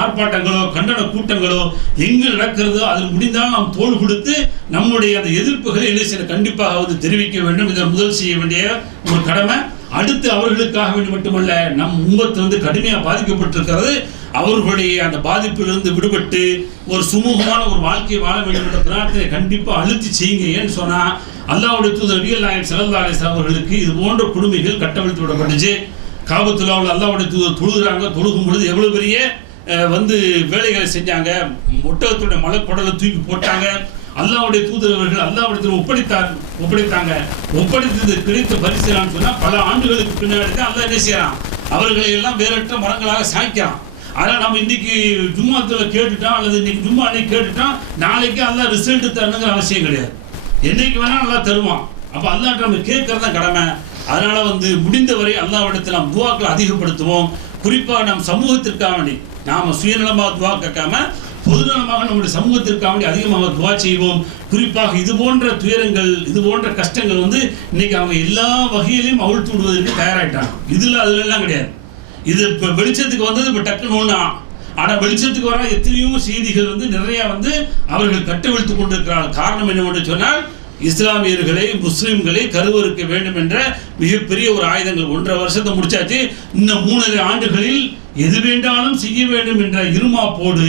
ஆர்ப்பாட்டங்களோ கண்டன கூட்டங்களோ எங்கு நடக்கிறதோ அதில் முடிந்தால் நாம் தோள் கொடுத்து நம்முடைய அந்த எதிர்ப்புகளை என்ன கண்டிப்பாக வந்து தெரிவிக்க வேண்டும். இதை முதல் செய்ய வேண்டிய ஒரு கடமை. அடுத்து அவர்களுக்காக வேண்டி மட்டுமல்ல, நம் உம்மத்து வந்து கடுமையாக பாதிக்கப்பட்டிருக்கிறது. அவர்களுடைய அந்த பாதிப்பிலிருந்து விடுபட்டு ஒரு சுமூகமான ஒரு வாழ்க்கையை வாழ வேண்டும் என்ற பிரார்த்தனை கண்டிப்பாக அழுத்தி செய்யுங்க. ஏன்னு சொன்னால் அல்லாஹ்வுடைய தூதர் நபிகள் நாயகம் ஸல்லல்லாஹு அலைஹி வஸல்லம் அவர்களுக்கு இது போன்ற கொடுமைகள் கட்டவிழ்த்து விடப்பட்டுச்சு. காபத்துல்லாவில் அல்லாஹ்வுடைய தூதர் தொழுகிறாங்க. தொழுகும் பொழுது எவ்வளோ பெரிய வந்து வேலைகளை செஞ்சாங்க. ஒட்டகத்துடைய மலைக்குடலை தூக்கி போட்டாங்க. அல்லாஹ்வுடைய தூதரவர்கள் அல்லாஹ்விடத்தில் ஒப்படைத்தாங்க. ஒப்படைத்தது கிடைத்த பரிசுன்னு சொன்னால் பல ஆண்டுகளுக்கு பின்னாடி தான் அல்லாஹ் என்ன செய்யறான், அவர்களை எல்லாம் வேறற்ற மரங்களாக சாய்க்கிறான். ஆனால் நம்ம இன்னைக்கு ஜும்மாத்தில் கேட்டுட்டோம், அல்லது இன்னைக்கு ஜும்மா அன்னைக்கு கேட்டுட்டோம், நாளைக்கு அல்லாஹ் ரிசல்ட் தரணுங்கிற அவசியம் கிடையாது. என்னைக்கு வேணா நல்லா தருவான். அப்போ அல்லாஹ் நம்ம கேட்கறது தான் கடமை. அதனால வந்து முடிந்தவரை அல்லாஹ்விடத்தில் நாம் துவாக்களை அதிகப்படுத்துவோம். குறிப்பாக நம் சமூகத்திற்காக வேண்டி நாம் சுயநலமாக துவா கேட்காம பொதுநலமாக நம்முடைய சமூகத்திற்காக வேண்டி அதிகமாக துவா செய்வோம். குறிப்பாக இது போன்ற துயரங்கள், இது போன்ற கஷ்டங்கள் வந்து இன்னைக்கு அவங்க எல்லா வகையிலையும் அவிழ்த்து விடுவதற்கு தயாராகிட்டாங்க. அதுலெல்லாம் கிடையாது. இது இப்போ வெளிச்சத்துக்கு வந்தது இப்போ டக்குன்னு ஒன்றா. ஆனால் வெளிச்சத்துக்கு வர எத்தனையோ செய்திகள் வந்து நிறைய வந்து அவர்கள் கட்டவிழ்த்து கொண்டிருக்கிறார்கள். காரணம் என்னவென்று சொன்னால், இஸ்லாமியர்களை முஸ்லிம்களை கருவறுக்க வேண்டும் என்ற மிகப்பெரிய ஒரு ஆயுதங்கள். 1.5 வருஷத்தை முடிச்சாச்சு. இன்னும் 3.5 ஆண்டுகளில் எது வேண்டாலும் செய்ய வேண்டும் என்ற இருமாப்போடு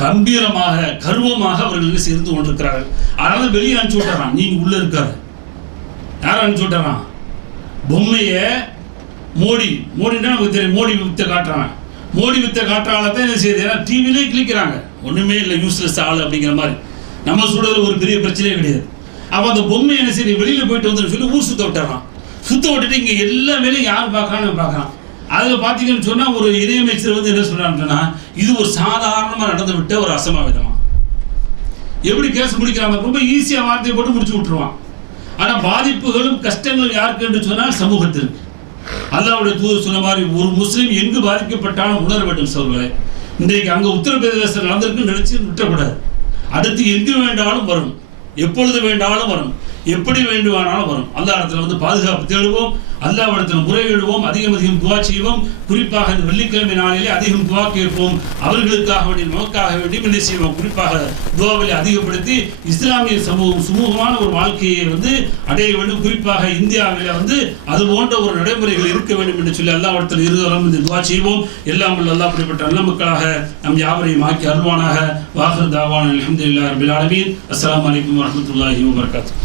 கம்பீரமாக கர்வமாக அவர்கள் சேர்ந்து கொண்டிருக்கிறார்கள். அதனால வெளியே அனுப்பிச்சு விட்டுறான், நீங்க உள்ள இருக்காரு. யாரும் அனுப்பிச்சு விட்டுறான்? பொம்மையை மோடினா நமக்கு தெரியும், மோடி வித்தை காட்டுறான். மோடி வித்தை காட்டுறாங்கள தான் என்ன செய்யுது, ஏன்னா டிவிலே கிளிக்கிறாங்க. ஒன்றுமே இல்லை, யூஸ்லெஸ் ஆள் அப்படிங்கிற மாதிரி. நம்ம சொல்றது ஒரு பெரிய பிரச்சனையே கிடையாது. அப்போ அந்த பொம்மை என்ன சரி வெளியில் போயிட்டு வந்து சொல்லி ஊர் சுத்த விட்டுறான். சுத்த விட்டுட்டு இங்கே எல்லா வேலையும் யார் பார்க்கறான்னு பார்க்குறான். அதில் பார்த்தீங்கன்னு சொன்னால் ஒரு இணையமைச்சர் வந்து என்ன சொல்கிறான்னு சொன்னால், இது ஒரு சாதாரணமாக நடந்து விட்ட ஒரு அசம்பாவிதமாக. எப்படி கேஸ் முடிக்கிறாங்க, ரொம்ப ஈஸியாக வார்த்தையை போட்டு முடிச்சு விட்டுருவான். ஆனால் பாதிப்புகளும் கஷ்டங்களும் யாருக்கு என்று சொன்னால் சமூகத்திற்கு. அல்லாஹ்வுடைய தூதர் சொன்ன மாதிரி ஒரு முஸ்லீம் எங்கு பாதிக்கப்பட்டாலும் உணர வேண்டும். சோர்களே, இன்றைக்கு அங்கே உத்தரப்பிரதேசம் நடந்திருக்கு நினைச்சு விட்டக்கூடாது. அடுத்து எங்கு வேண்டாலும் வரும், எப்பொழுது வேண்டாலும் வரும், எப்படி வேண்டுமானாலும் வரும். அல்லாஹ்விடத்தில் வந்து பாதுகாப்பு தேடுவோம், அல்லாஹ்விடத்தில் முறையிடுவோம், அதிகம் துவா செய்வோம். குறிப்பாக இந்த வெள்ளிக்கிழமை நாளிலே அதிகம் துவா கேட்போம். அவர்களுக்காக வேண்டிய நமக்காக வேண்டியும் என்ன செய்வோம், குறிப்பாக துவாவை அதிகப்படுத்தி இஸ்லாமிய சமூகம் சுமூகமான ஒரு வாழ்க்கையை வந்து அடைய வேண்டும். குறிப்பாக இந்தியாவில் வந்து அது போன்ற ஒரு நடைமுறைகள் இருக்க வேண்டும் என்று சொல்லி அல்லாஹ்விடத்தில் இருவரும் இந்த துவா செய்வோம். எல்லாம் உள்ள அல்லாஹ் அப்படிப்பட்ட நல்ல மக்களாக நம் யாவரையும் ஆக்கி அருள்வானாக. வாஹிர் தாவானா அல்ஹம்துலில்லாஹி ரப்பில் ஆலமீன். அஸ்ஸலாமு அலைக்கும் வரஹ்மத்துல்லாஹி வபரகாத்துஹு.